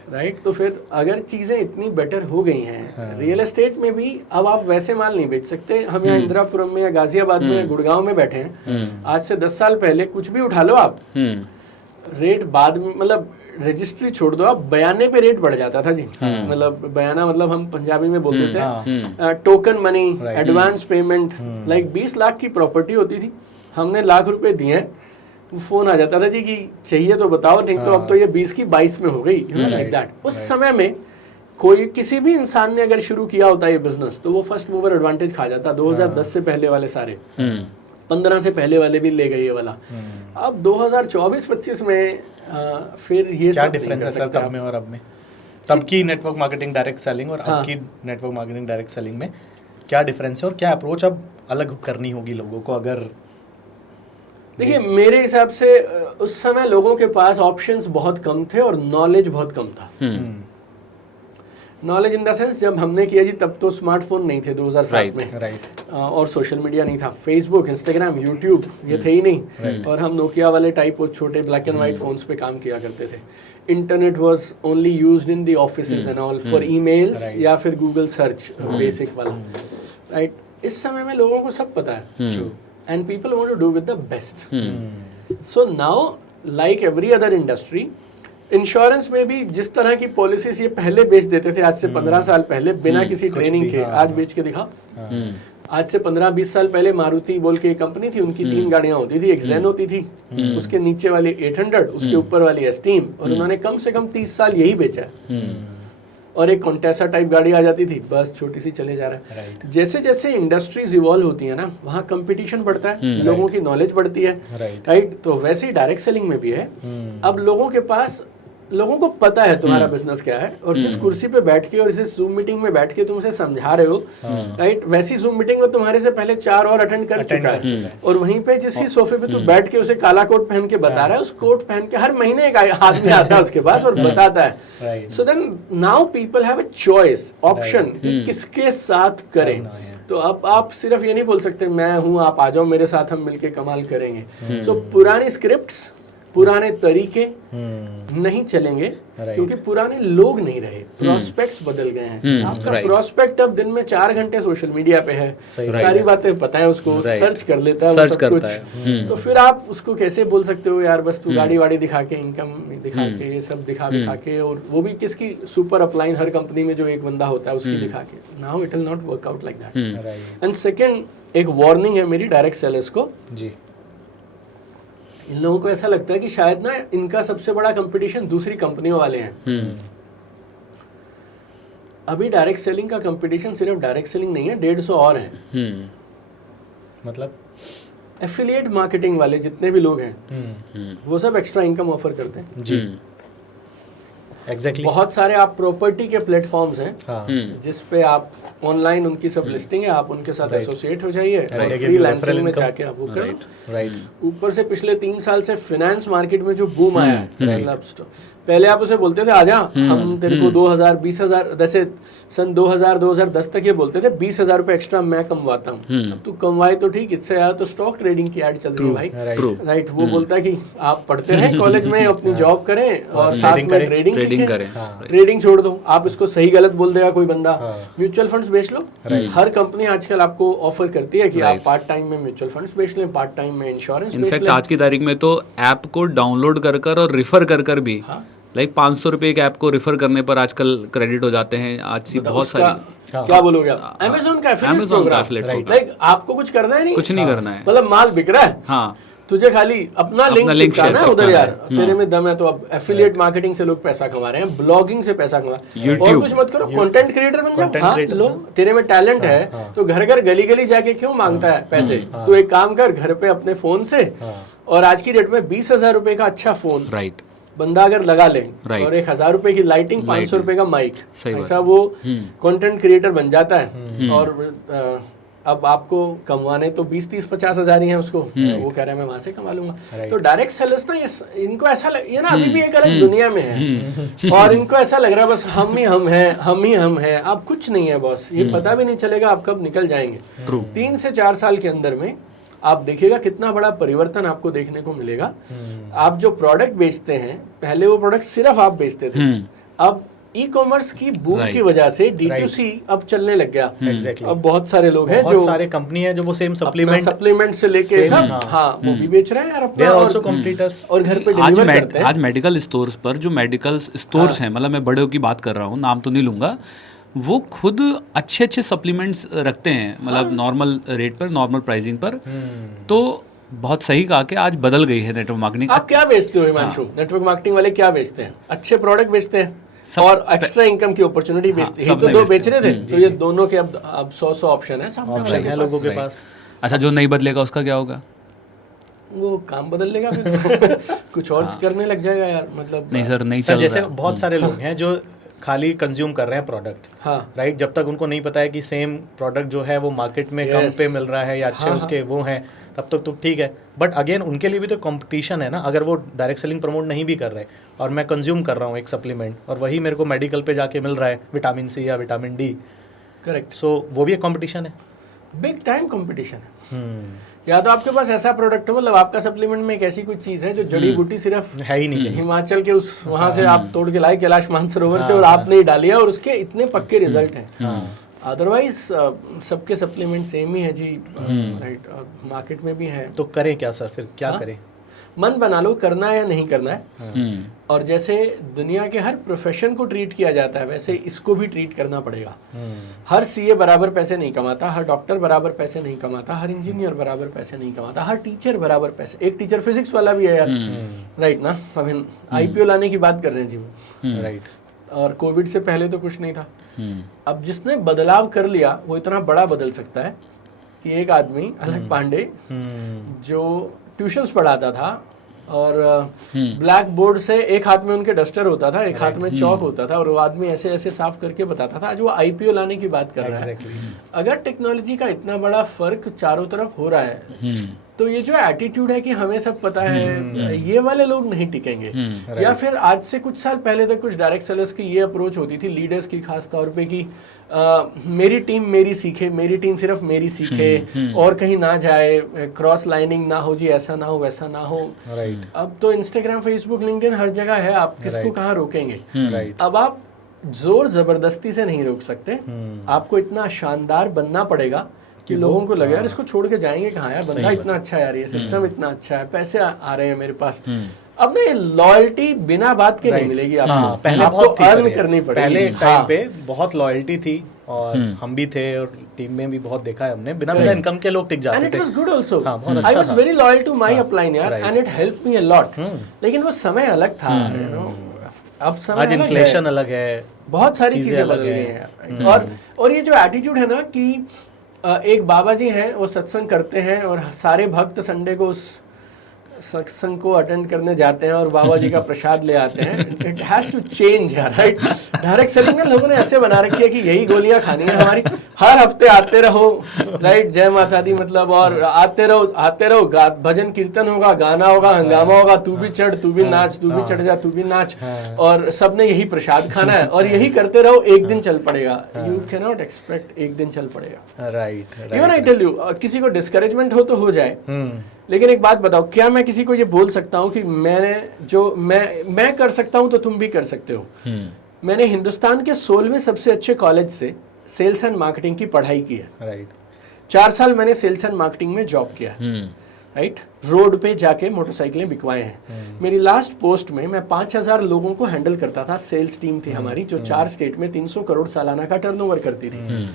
राइट? तो फिर अगर चीजें इतनी बेटर हो गई हैं, रियल एस्टेट में भी अब आप वैसे माल नहीं बेच सकते। हम यहाँ इंदिरापुरम में या गाजियाबाद में या गुड़गांव में बैठे हैं, आज से 10 साल पहले कुछ भी उठा लो आप, रेट बाद में, मतलब रजिस्ट्री छोड़ दो आप, बयाने पे रेट बढ़ जाता था जी। मतलब बयाना मतलब हम पंजाबी में बोल देते हैं token money, advance payment. Like 20 lakh की प्रॉपर्टी होती थी, हमने लाख रुपए दिए हैं, फोन आ जाता था जी कि चाहिए तो बताओ, नहीं तो अब तो ये 20 की 22 में हो गई, लाइक दैट। उस समय में कोई किसी भी इंसान ने अगर शुरू किया होता ये बिजनेस, तो वो फर्स्ट मूवर एडवांटेज खा जाता। 2010 से पहले वाले सारे, 15 से पहले वाले भी ले गए ये वाला। अब 2024-25 में फिर ये क्या डिफरेंस है सर तब में और अब में? तब की नेटवर्क मार्केटिंग डायरेक्ट सेलिंग और अब की नेटवर्क मार्केटिंग डायरेक्ट सेलिंग में क्या डिफरेंस है और क्या अप्रोच अब अलग करनी होगी लोगों को? अगर देखिए मेरे हिसाब से उस समय लोगों के पास ऑप्शंस बहुत कम थे और नॉलेज बहुत कम था। नॉलेज इन द सेंस, जब हमने किया जी तब तो स्मार्टफोन नहीं थे 2007 में, और सोशल मीडिया नहीं था, फेसबुक, इंस्टाग्राम, यूट्यूब ये थे ही नहीं, और हम नोकिया वाले टाइप और छोटे ब्लैक एंड वाइट फोन्स पे काम किया करते थे। Internet was only used in the offices and all for emails या फिर गूगल सर्च बेसिक वाला, राइट? इस समय में लोगों को सब पता है and people want to do with the best. So now like every other industry, insurance में भी जिस तरह की पॉलिसीज ये पहले बेच देते थे, आज से 15 साल पहले बिना किसी ट्रेनिंग के, आज बेच के दिखा। आज से 15-20 साल पहले मारुति बोल के एक कंपनी थी, उनकी 3 गाड़ियां होती थी, एक ज़ेन होती थी, उसके नीचे वाली 800, उसके ऊपर वाली एस्टीम, और उन्होंने कम से कम 30 साल यही बेचा है। और एक कॉन्टेसा टाइप गाड़ी आ जाती थी, बस छोटी सी चले जा रहा है। जैसे जैसे इंडस्ट्रीज इवॉल्व होती है ना, वहाँ कंपटीशन बढ़ता है, लोगों की नॉलेज बढ़ती है, राइट? तो वैसे ही डायरेक्ट सेलिंग में भी है। अब लोगों के पास, लोगों को पता है तुम्हारा बिजनेस क्या है, और जिस कुर्सी पे बैठ के और जिस जूम मीटिंग में बैठ के तुम उसे समझा रहे हो, राइट, वैसी जूम मीटिंग में तुम्हारे से पहले 4 और अटेंड कर चुका है, और वहीं पे जिस सोफे पे तू बैठ के उसे काला कोट पहन के बता रहा है, उस कोट पहन के हर महीने एक आदमी आता है उसके पास और बताता है। So then now people have a choice, option कि किसके साथ करें। तो अब आप सिर्फ ये नहीं बोल सकते मैं हूं, आप आ जाओ मेरे साथ, हम मिलके कमाल करेंगे। सो पुरानी स्क्रिप्ट्स, पुराने तरीके नहीं चलेंगे, क्योंकि पुराने लोग नहीं रहे, प्रोस्पेक्ट्स बदल गए हैं। आपका प्रोस्पेक्ट अब दिन में 4 घंटे सोशल मीडिया पे है, सारी बातें पता है उसको, सर्च कर लेता है, सर्च करता है। तो फिर आप उसको कैसे बोल सकते हो यार बस तू गाड़ी वाड़ी दिखा के, इनकम दिखा के, ये सब दिखा के, और वो भी किसकी सुपर अपलाइन हर कंपनी में जो एक बंदा होता है उसकी दिखा के। Now it will not work out like that. And second, एक वार्निंग है मेरी डायरेक्ट सेलर्स को जी। इन लोगों को ऐसा लगता है कि शायद ना इनका सबसे बड़ा कंपटीशन दूसरी कंपनियों वाले हैं। अभी डायरेक्ट सेलिंग का कंपटीशन सिर्फ डायरेक्ट सेलिंग नहीं है, 150 और हैं। मतलब एफिलिएट मार्केटिंग वाले जितने भी लोग हैं वो सब एक्स्ट्रा इनकम ऑफर करते हैं जी। Exactly. बहुत सारे आप प्रॉपर्टी के प्लेटफॉर्म्स हैं हाँ. जिस पे आप ऑनलाइन उनकी सब लिस्टिंग है, आप उनके साथ एसोसिएट हो जाइए And और they give you freelancing referral में income. जाके आप वो करो। राइट ऊपर से पिछले 3 साल से फाइनेंस मार्केट में जो बूम आया है, मतलब पहले आप उसे बोलते थे आजा हम तेरे को 2000 20,000, जैसे सन 2000-2010 तक ये बोलते थे 20,000 रुपए एक्स्ट्रा मैं कमवाता हूँ। अब तू कमवाए तो ठीक, इससे आया तो स्टॉक ट्रेडिंग की ऐड चल रही है भाई, राइट। वो बोलता है कि आप पढ़ते रहें कॉलेज में, अपनी जॉब करें और साथ में ट्रेडिंग करें। ट्रेडिंग छोड़ दो, आप इसको सही गलत बोल देगा कोई बंदा, म्यूचुअल फंड्स बेच लो। हर कंपनी आजकल आपको ऑफर करती है कि आप पार्ट टाइम में म्यूचुअल फंड्स बेच लें, पार्ट टाइम में इंश्योरेंस बेच लें। इनफैक्ट आज की तारीख में तो ऐप को डाउनलोड कर और रिफर कर भी लाइक 500 रुपए एक ऐप को रिफर करने पर आजकल क्रेडिट हो जाते हैं। आज सी बहुत सारी, क्या बोलोगे आप, अमेज़न का एफिलिएट प्रोग्राम, लाइक आपको कुछ करना है नहीं, कुछ नहीं करना है, मतलब माल बिक रहा है, हाँ तुझे खाली अपना लिंक चिपकाना है उधर यार, तेरे में दम है तो। अब एफिलिएट मार्केटिंग से लोग पैसा कमा रहे हैं, ब्लॉगिंग से पैसा कमा, और कुछ मत करो, कंटेंट क्रिएटर बन जाओ। हाँ लो, तेरे में टैलेंट है तो घर घर गली गली जाके क्यों मांगता है पैसे, तो एक काम कर, घर पे अपने फोन से, और आज की डेट में 20,000 रुपए का अच्छा फोन राइट बंदा अगर लगा ले और 1,000 रुपए की लाइटिंग, 500 रुपए का माइक, ऐसा वो कंटेंट क्रिएटर बन जाता है। और अब आपको कमाने तो 20-30-50 हज़ार ही है उसको, वो कह रहा है मैं वहां से कमा लूंगा। तो डायरेक्ट सेलर्स ना इनको ऐसा ये ना अभी भी एक अलग दुनिया में है, और इनको ऐसा लग रहा है बस हम ही हम हैं। आप कुछ नहीं है बॉस, ये पता भी नहीं चलेगा आप कब निकल जाएंगे। 3 से 4 साल के अंदर में आप देखिएगा कितना बड़ा परिवर्तन आपको देखने को मिलेगा। आप जो प्रोडक्ट बेचते हैं, पहले वो प्रोडक्ट सिर्फ आप बेचते थे, अब ई कॉमर्स की बूम की वजह से D2C अब चलने लग गया। अब बहुत सारे लोग हैं, जो सारे कंपनी है जो वो सेम सप्लीमेंट से लेके सब हाँ वो भी बेच रहे हैं यार अपना, आल्सो कॉम्पिटिटर्स, और घर पे डिलीवर करते हैं। आज मेडिकल स्टोर्स पर जो मेडिकल स्टोर्स हैं, मतलब मैं बड़े की बात कर रहा हूँ, नाम तो नहीं लूंगा, वो खुद अच्छे सप्लीमेंट्स रखते हैं, मतलब नॉर्मल रेट पर, नॉर्मल प्राइसिंग पर। तो बहुत सही कहा कि आज बदल गई है नेटवर्क मार्केटिंग। आप क्या बेचते हो हिमांशु? नेटवर्क मार्केटिंग वाले क्या बेचते हैं? अच्छे प्रोडक्ट बेचते हैं और एक्स्ट्रा इनकम की अपॉर्चुनिटी बेचते हैं। तो 2 बेच रहे थे, तो ये दोनों के अब 100 ऑप्शन है सामने वाले लोगों के पास। अच्छा, जो नहीं बदलेगा उसका क्या होगा? वो काम बदल लेगा फिर कुछ और करने लग जाएगा यार, मतलब नहीं सर, नहीं चल रहा। जैसे बहुत सारे लोग हैं जो खाली कंज्यूम कर रहे हैं प्रोडक्ट, हाँ राइट, जब तक उनको नहीं पता है कि सेम प्रोडक्ट जो है वो मार्केट में कम पे मिल रहा है या अच्छे उसके वो हैं, तब तक तो ठीक है। बट अगेन उनके लिए भी तो कंपटीशन है ना। अगर वो डायरेक्ट सेलिंग प्रमोट नहीं भी कर रहे और मैं कंज्यूम कर रहा हूँ एक सप्लीमेंट, और वही मेरे को मेडिकल पे जाके मिल रहा है विटामिन सी या विटामिन डी, करेक्ट, सो वो भी एक कंपटीशन है, बिग टाइम कंपटीशन है। या तो आपके पास ऐसा प्रोडक्ट हो, मतलब आपका सप्लीमेंट में एक ऐसी कोई चीज है जो जड़ी बूटी सिर्फ है ही नहीं, हिमाचल के उस वहां से आप तोड़ के लाए कैलाश मानसरोवर से, और आपने डाली है और उसके इतने पक्के रिजल्ट हैं। अदरवाइज सबके सप्लीमेंट सेम ही है जी, राइट, मार्केट में भी है। तो करें क्या सर, फिर क्या करें? मन बना लो करना है या नहीं करना है। और जैसे दुनिया के हर प्रोफेशन को ट्रीट किया जाता है, वैसे इसको भी ट्रीट करना पड़ेगा। हर सीए बराबर पैसे नहीं कमाता, हर डॉक्टर बराबर पैसे नहीं कमाता, हर इंजीनियर बराबर पैसे नहीं कमाता, हर टीचर बराबर पैसे। एक टीचर फिजिक्स वाला भी है यार, राइट ना। अब IPO लाने की बात कर रहे हैं जी वो, राइट, और कोविड से पहले तो कुछ नहीं था। अब जिसने बदलाव कर लिया वो इतना बड़ा बदल सकता है कि एक आदमी अलग पांडे जो ट्यूशन्स पढ़ाता था और ब्लैक बोर्ड से एक हाथ में उनके डस्टर होता था, एक हाथ में चौक होता था, और वो आदमी ऐसे ऐसे साफ करके बताता था। आज वो IPO लाने की बात कर रहा है। अगर टेक्नोलॉजी का इतना बड़ा फर्क चारों तरफ हो रहा है, तो ये जो एटीट्यूड है कि हमें सब पता है, ये वाले लोग नहीं टिकेंगे। या फिर आज से कुछ साल पहले तक कुछ डायरेक्ट सेलर्स की ये अप्रोच होती थी, लीडर्स की खास तौर पे, कि मेरी टीम मेरी सीखे, मेरी टीम सिर्फ मेरी सीखे और कहीं ना जाए, क्रॉस लाइनिंग ना हो जी, ऐसा ना हो वैसा ना हो। अब तो इंस्टाग्राम, फेसबुक, लिंक्डइन हर जगह है, आप किसको कहाँ रोकेंगे? अब आप जोर जबरदस्ती से नहीं रोक सकते, आपको इतना शानदार बनना पड़ेगा कि लोगों को लगे यार इसको छोड़ के जाएंगे कहाँ यार, बंदा इतना अच्छा है यार, ये सिस्टम इतना अच्छा है, पैसे आ रहे हैं मेरे पास। अब ना लॉयल्टी बिना बात के नहीं मिलेगी आपको। पहले आपको बहुत अर्न करनी पड़ेगी। पहले टाइम पे बहुत लॉयल्टी थी, और हम भी थे और टीम में भी बहुत देखा है हमने, बिना इनकम के लोग टिक जाते थे। And it was good also. I was very loyal to my upline यार, and it helped me a lot. लेकिन वो समय अलग था, यू नो। अब समय आज इन्फ्लेशन अलग है, बहुत सारी चीजें बदल गई हैं। और ये जो एटीट्यूड है ना कि एक बाबा जी हैं, वो सत्संग करते हैं और सारे भक्त संडे को उस सत्संग को अटेंड करने जाते हैं और बाबा जी का प्रसाद ले आते हैं, इट हैज टू चेंज यार, राइट। डायरेक्ट सेलिंग में लोगों ने ऐसे बना रखी है कि यही गोलियां खानी है हमारी, हर हफ्ते आते रहो, राइट, जय माता दी मतलब, और आते रहो, भजन कीर्तन होगा, गाना होगा, हंगामा होगा, तू भी चढ़, तू भी नाच, तू भी चढ़ जा, तू भी नाच, और सबने यही प्रसाद खाना है और यही करते रहो, एक दिन चल पड़ेगा। यू कैन नॉट एक्सपेक्ट एक दिन चल पड़ेगा, right. Even I tell you, किसी को डिस्करेजमेंट हो तो हो जाए, लेकिन एक बात बताओ, क्या मैं किसी को ये बोल सकता हूँ कि मैं कर सकता हूँ तो तुम भी कर सकते हो? मैंने हिंदुस्तान के 16वें सबसे अच्छे कॉलेज से सेल्स एंड मार्केटिंग की पढ़ाई की है, राइट। 4 साल मैंने सेल्स एंड मार्केटिंग में जॉब किया है, राइट, रोड पे जाके मोटरसाइकिलें बिकवाए हैं। मेरी लास्ट पोस्ट में मैं 5000 लोगों को हैंडल करता था, सेल्स टीम थी हमारी जो 4 स्टेट में 300 करोड़ सालाना का टर्नओवर करती थी।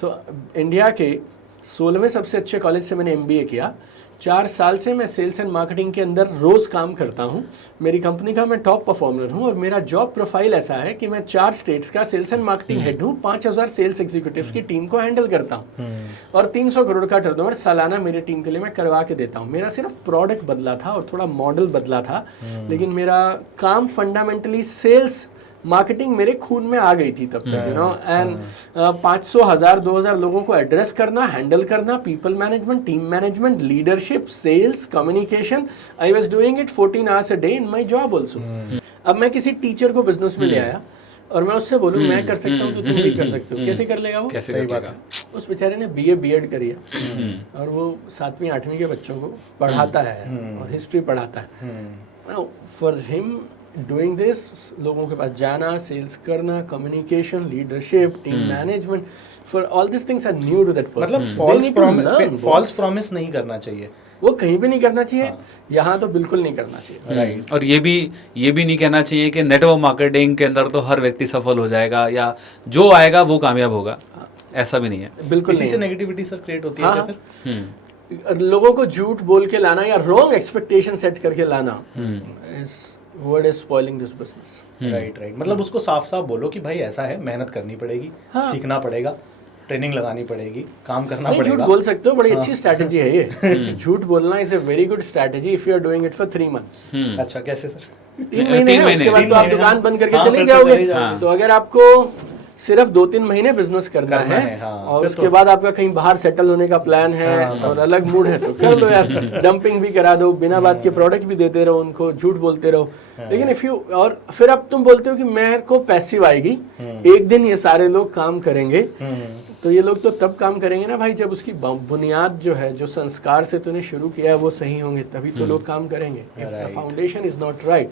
सो इंडिया के 16वें सबसे अच्छे कॉलेज से मैंने MBA किया। 4 साल से मैं सेल्स एंड मार्केटिंग के अंदर रोज काम करता हूँ। मेरी कंपनी का मैं टॉप परफॉर्मर हूँ और मेरा जॉब प्रोफाइल ऐसा है कि मैं 4 स्टेट्स का सेल्स एंड मार्केटिंग हेड हूँ, 5000 सेल्स एग्जीक्यूटिव्स की टीम को हैंडल करता हूँ और 300 करोड़ का टर्नओवर सालाना मेरी टीम के लिए मैं करवा के देता हूँ। मेरा सिर्फ प्रोडक्ट बदला था और थोड़ा मॉडल बदला था, लेकिन मेरा काम फंडामेंटली सेल्स मार्केटिंग मेरे खून में आ गई थी तब तक, यू नो, एंड 500, 1000, 2000 लोगों को एड्रेस करना, हैंडल करना, people management, team management, leadership, sales, communication, I was doing it 14 hours a day in my job also. अब मैं किसी टीचर को बिजनेस में ले आया और मैं उससे बोलूं मैं कर सकता हूं तो तुम भी कर सकते हो, कैसे कर लेगा वो? कैसे कर लेगा? उस बेचारे ने BA B.Ed करी है और वो 7वीं 8वीं के बच्चों को पढ़ाता है और हिस्ट्री पढ़ाता है। फॉर हिम डूइंग दिस, लोगों के पास जाना, सेल्स करना, communication, leadership, team management, for all this things are new to that person. मतलब फॉल्स प्रॉमिस नहीं करना चाहिए, वो कहीं भी नहीं करना चाहिए, यहाँ तो बिल्कुल नहीं करना चाहिए, राइट। और ये भी नहीं कहना चाहिए कि नेटवर्क मार्केटिंग के अंदर तो हर व्यक्ति सफल हो जाएगा या जो आएगा वो कामयाब होगा, ऐसा भी नहीं है। बिल्कुल इसी से नेगेटिविटी सर क्रिएट होती है फिर। लोगों को झूठ बोल के लाना या रॉन्ग एक्सपेक्टेशन सेट करके लाना is what is spoiling this business. Right. मतलब उसको साफ साफ बोलो कि भाई ऐसा है, मेहनत करनी पड़ेगी, सीखना पड़ेगा, ट्रेनिंग लगानी पड़ेगी, काम करना पड़ेगा। झूठ बोल सकते हो, बड़ी अच्छी स्ट्रैटेजी है ये। झूठ बोलना is a very good strategy if you are doing it for 3 months। अच्छा, कैसे सर? 3 महीने उसके बाद तो आप दुकान बंद करके चले जाओगे। तो अगर आपको सिर्फ 2-3 महीने बिजनेस करना है और उसके बाद आपका कहीं बाहर सेटल होने का प्लान है और अलग मूड है तो कर लो यार, डंपिंग भी करा दो, बिना बात के प्रोडक्ट भी देते रहो उनको, झूठ बोलते रहो। लेकिन इफ यू, और फिर अब तुम बोलते हो कि मेरे को पैसिव आएगी, एक दिन ये सारे लोग काम करेंगे, तो ये लोग तो तब काम करेंगे ना भाई जब उसकी बुनियाद जो है, जो संस्कार से तूने शुरू किया है वो सही होंगे, तभी तो लोग काम करेंगे। If the foundation is not right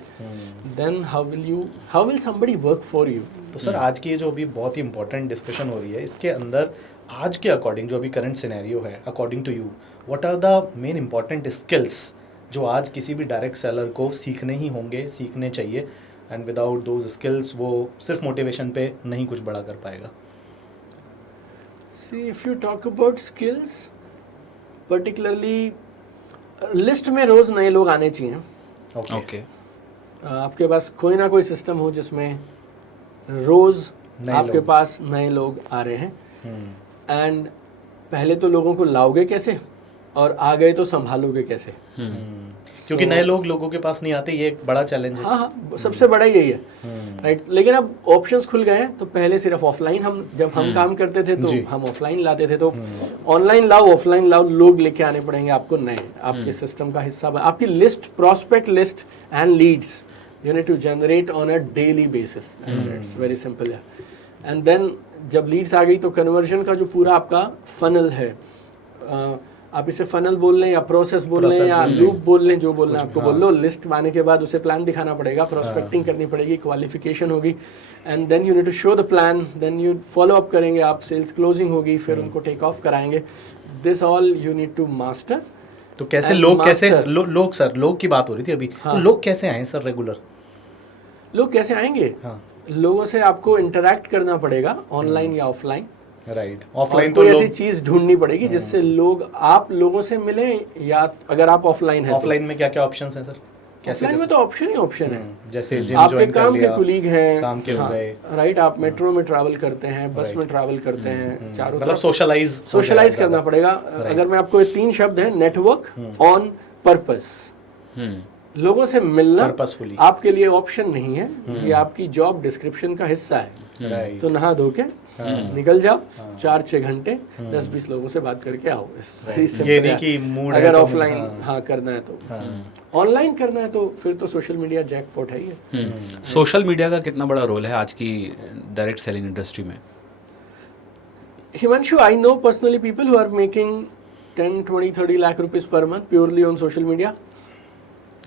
then how will somebody work for you? तो सर आज की ये जो अभी बहुत ही इंपॉर्टेंट डिस्कशन हो रही है, इसके अंदर आज के अकॉर्डिंग जो अभी करंट सिनेरियो है, according to you what are the main important skills जो आज किसी भी डायरेक्ट सेलर को सीखने ही होंगे, सीखने चाहिए, एंड विदाउट दोज स्किल्स वो सिर्फ मोटिवेशन पे नहीं कुछ बड़ा कर पाएगा? See, if you talk about skills, particularly list में रोज नए लोग आने चाहिए। ओके। आपके पास कोई ना कोई सिस्टम हो जिसमें रोज आपके पास नए लोग आ रहे हैं, एंड पहले तो लोगों को लाओगे कैसे और आ गए तो संभालोगे कैसे? क्योंकि नए लोगों के पास नहीं आते, ये एक बड़ा चैलेंज है। हाँ, सबसे बड़ा यही है, राइट। लेकिन अब ऑप्शंस खुल गए हैं, तो पहले सिर्फ ऑफलाइन जब हम काम करते थे तो हम ऑफलाइन लाते थे, तो ऑनलाइन लाओ, ऑफलाइन लाओ, लोग लेके आने पड़ेंगे आपको नए, आपके सिस्टम का हिस्सा। आपकी list, prospect list and leads you need to generate on a daily basis, and it's very simple है। and then जब लीड्स आ गई तो कन्वर्जन का जो पूरा आपका फनल है, आप इसे फनल बोल लें या प्रोसेस बोल लें या लूप बोल लें, जो बोलना है आपको बोल लो। लिस्ट आने के बाद उसे प्लान दिखाना पड़ेगा, प्रोस्पेक्टिंग करनी पड़ेगी, क्वालिफिकेशन होगी, and then you need to show the plan, then you follow up करेंगे आप, सेल्स क्लोजिंग होगी, फिर उनको टेक ऑफ कराएंगे। This all you need to master. तो कैसे लोग, कैसे लोग सर, लोग की बात हो रही थी अभी, तो लोग कैसे आए सर रेगुलर? लोग कैसे आएंगे? लोगों से आपको इंटरैक्ट करना पड़ेगा, ऑनलाइन या ऑफलाइन, राइट। ऑफलाइन तो ऐसी चीज ढूंढनी पड़ेगी जिससे लोग, आप लोगों से मिले, या अगर आप ऑफलाइन है, ऑफलाइन में क्या क्या ऑप्शंस हैं सर? ऑफलाइन में तो ऑप्शन ही ऑप्शन है, जैसे जिम आपके काम के कुलीग हैं, काम के हो गए, राइट, आप मेट्रो में ट्रैवल करते हैं, बस में ट्रैवल करते हैं, चारों मतलब सोशलाइज करना पड़ेगा। अगर मैं आपको 3 शब्द हैं, नेटवर्क, ऑन, पर्पस, लोगों से मिलना Purposefully. आपके लिए ऑप्शन नहीं है, ये आपकी जॉब डिस्क्रिप्शन का हिस्सा है। राइट तो नहा धो के निकल जाओ, 4-6 घंटे 10-20 लोगों से बात करके आओ। ये नहीं कि मूड है अगर तो ऑफलाइन हाँ करना है तो, ऑनलाइन करना है तो फिर तो सोशल मीडिया जैकपॉट है ये। सोशल मीडिया का कितना बड़ा रोल है आज की डायरेक्ट सेलिंग इंडस्ट्री में? Himanshu, I know personally people who are making 10, 20, 30 lakh rupees per month purely on social media.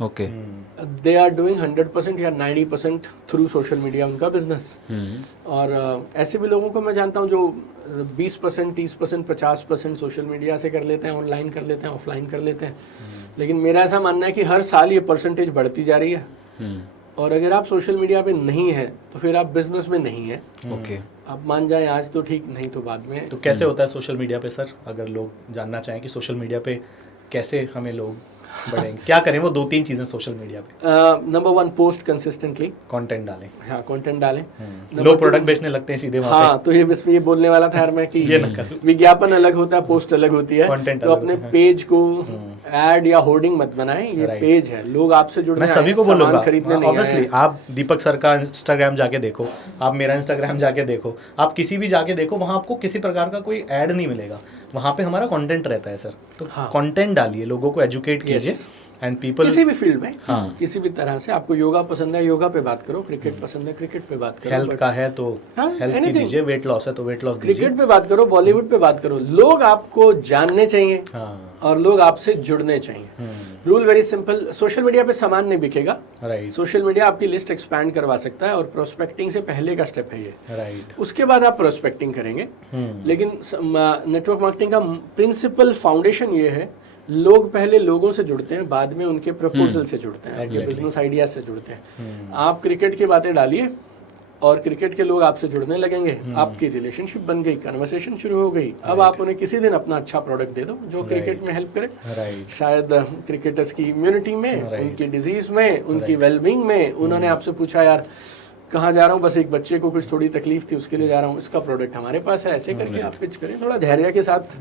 Okay. They are doing 100% या 90% थ्रू सोशल मीडिया उनका बिजनेस। और ऐसे भी लोगों को मैं जानता हूँ जो 20%, 30%, 50% सोशल मीडिया से कर लेते हैं, ऑनलाइन कर लेते हैं, ऑफलाइन कर लेते हैं। लेकिन मेरा ऐसा मानना है कि हर साल ये परसेंटेज बढ़ती जा रही है। और अगर आप सोशल मीडिया पे नहीं है तो फिर आप बिजनेस में नहीं है। ओके। आप मान जाएं आज तो ठीक, नहीं तो बाद में। तो कैसे होता है सोशल मीडिया पे सर, अगर लोग जानना चाहें कि सोशल मीडिया पे कैसे हमें लोग बढ़ेंगे, क्या करें वो 2-3 चीजें सोशल मीडिया पे? नंबर 1, पोस्ट कंसिस्टेंटली, कंटेंट डालें। हाँ कंटेंट डालें। लोग प्रोडक्ट बेचने लगते हैं सीधे वहाँ हाँ तो ये बोलने वाला था यार मैं कि ये ना करो। विज्ञापन अलग होता है, पोस्ट अलग होती है। Content तो अलग अपने होता है। पेज को एड या होर्डिंग मत बनाएं, ये Right. पेज है, लोग आपसे जुड़ने मैं आए सभी हैं, को सामान बोलूंगा, खरीदने नहीं ऑब्वियसली आए हैं। आप दीपक सर का इंस्टाग्राम जाके देखो, आप मेरा इंस्टाग्राम जाके देखो, आप किसी भी जाके देखो, वहाँ आपको किसी प्रकार का कोई ऐड नहीं मिलेगा। वहाँ पे हमारा कंटेंट रहता है सर। तो हाँ। कंटेंट डालिए, लोगों को एजुकेट कीजिए एंड पीपल। किसी भी फील्ड में, हाँ। किसी भी तरह से, आपको योगा पसंद है योगा पे बात करो, क्रिकेट पसंद है क्रिकेट पे बात करो, हेल्थ का है तो हाँ, हेल्थ की anything। दीजिए, वेट लॉस है तो वेट लॉस दीजिए। क्रिकेट पे बात करो, बॉलीवुड पे बात करो। लोग आपको जानने चाहिए हाँ और लोग आपसे जुड़ने चाहिए। Rule very simple, social media पे सामान नहीं बिकेगा। राइट सोशल मीडिया आपकी लिस्ट एक्सपैंड करवा सकता है और प्रोस्पेक्टिंग से पहले का स्टेप है ये। राइट। उसके बाद आप प्रोस्पेक्टिंग करेंगे। लेकिन नेटवर्क मार्केटिंग का प्रिंसिपल फाउंडेशन ये है, लोग पहले लोगों से जुड़ते हैं, बाद में उनके प्रपोजल से जुड़ते हैं, आपके बिजनेस आइडिया से जुड़ते हैं। आप क्रिकेट की बातें डालिए और क्रिकेट के लोग आपसे जुड़ने लगेंगे, आपकी रिलेशनशिप बन गई, कन्वर्सेशन शुरू हो गई। अब आप उन्हें किसी दिन अपना अच्छा प्रोडक्ट दे दो जो क्रिकेट में हेल्प करे। राइट। शायद क्रिकेटर्स की इम्यूनिटी में, उनकी डिजीज में, उनकी वेलबींग में। उन्होंने आपसे पूछा यार कहाँ जा रहा हूँ, बस एक बच्चे को कुछ थोड़ी तकलीफ थी उसके लिए जा रहा हूँ, इसका प्रोडक्ट हमारे पास है। ऐसे करके आप पिच करें थोड़ा धैर्य के साथ।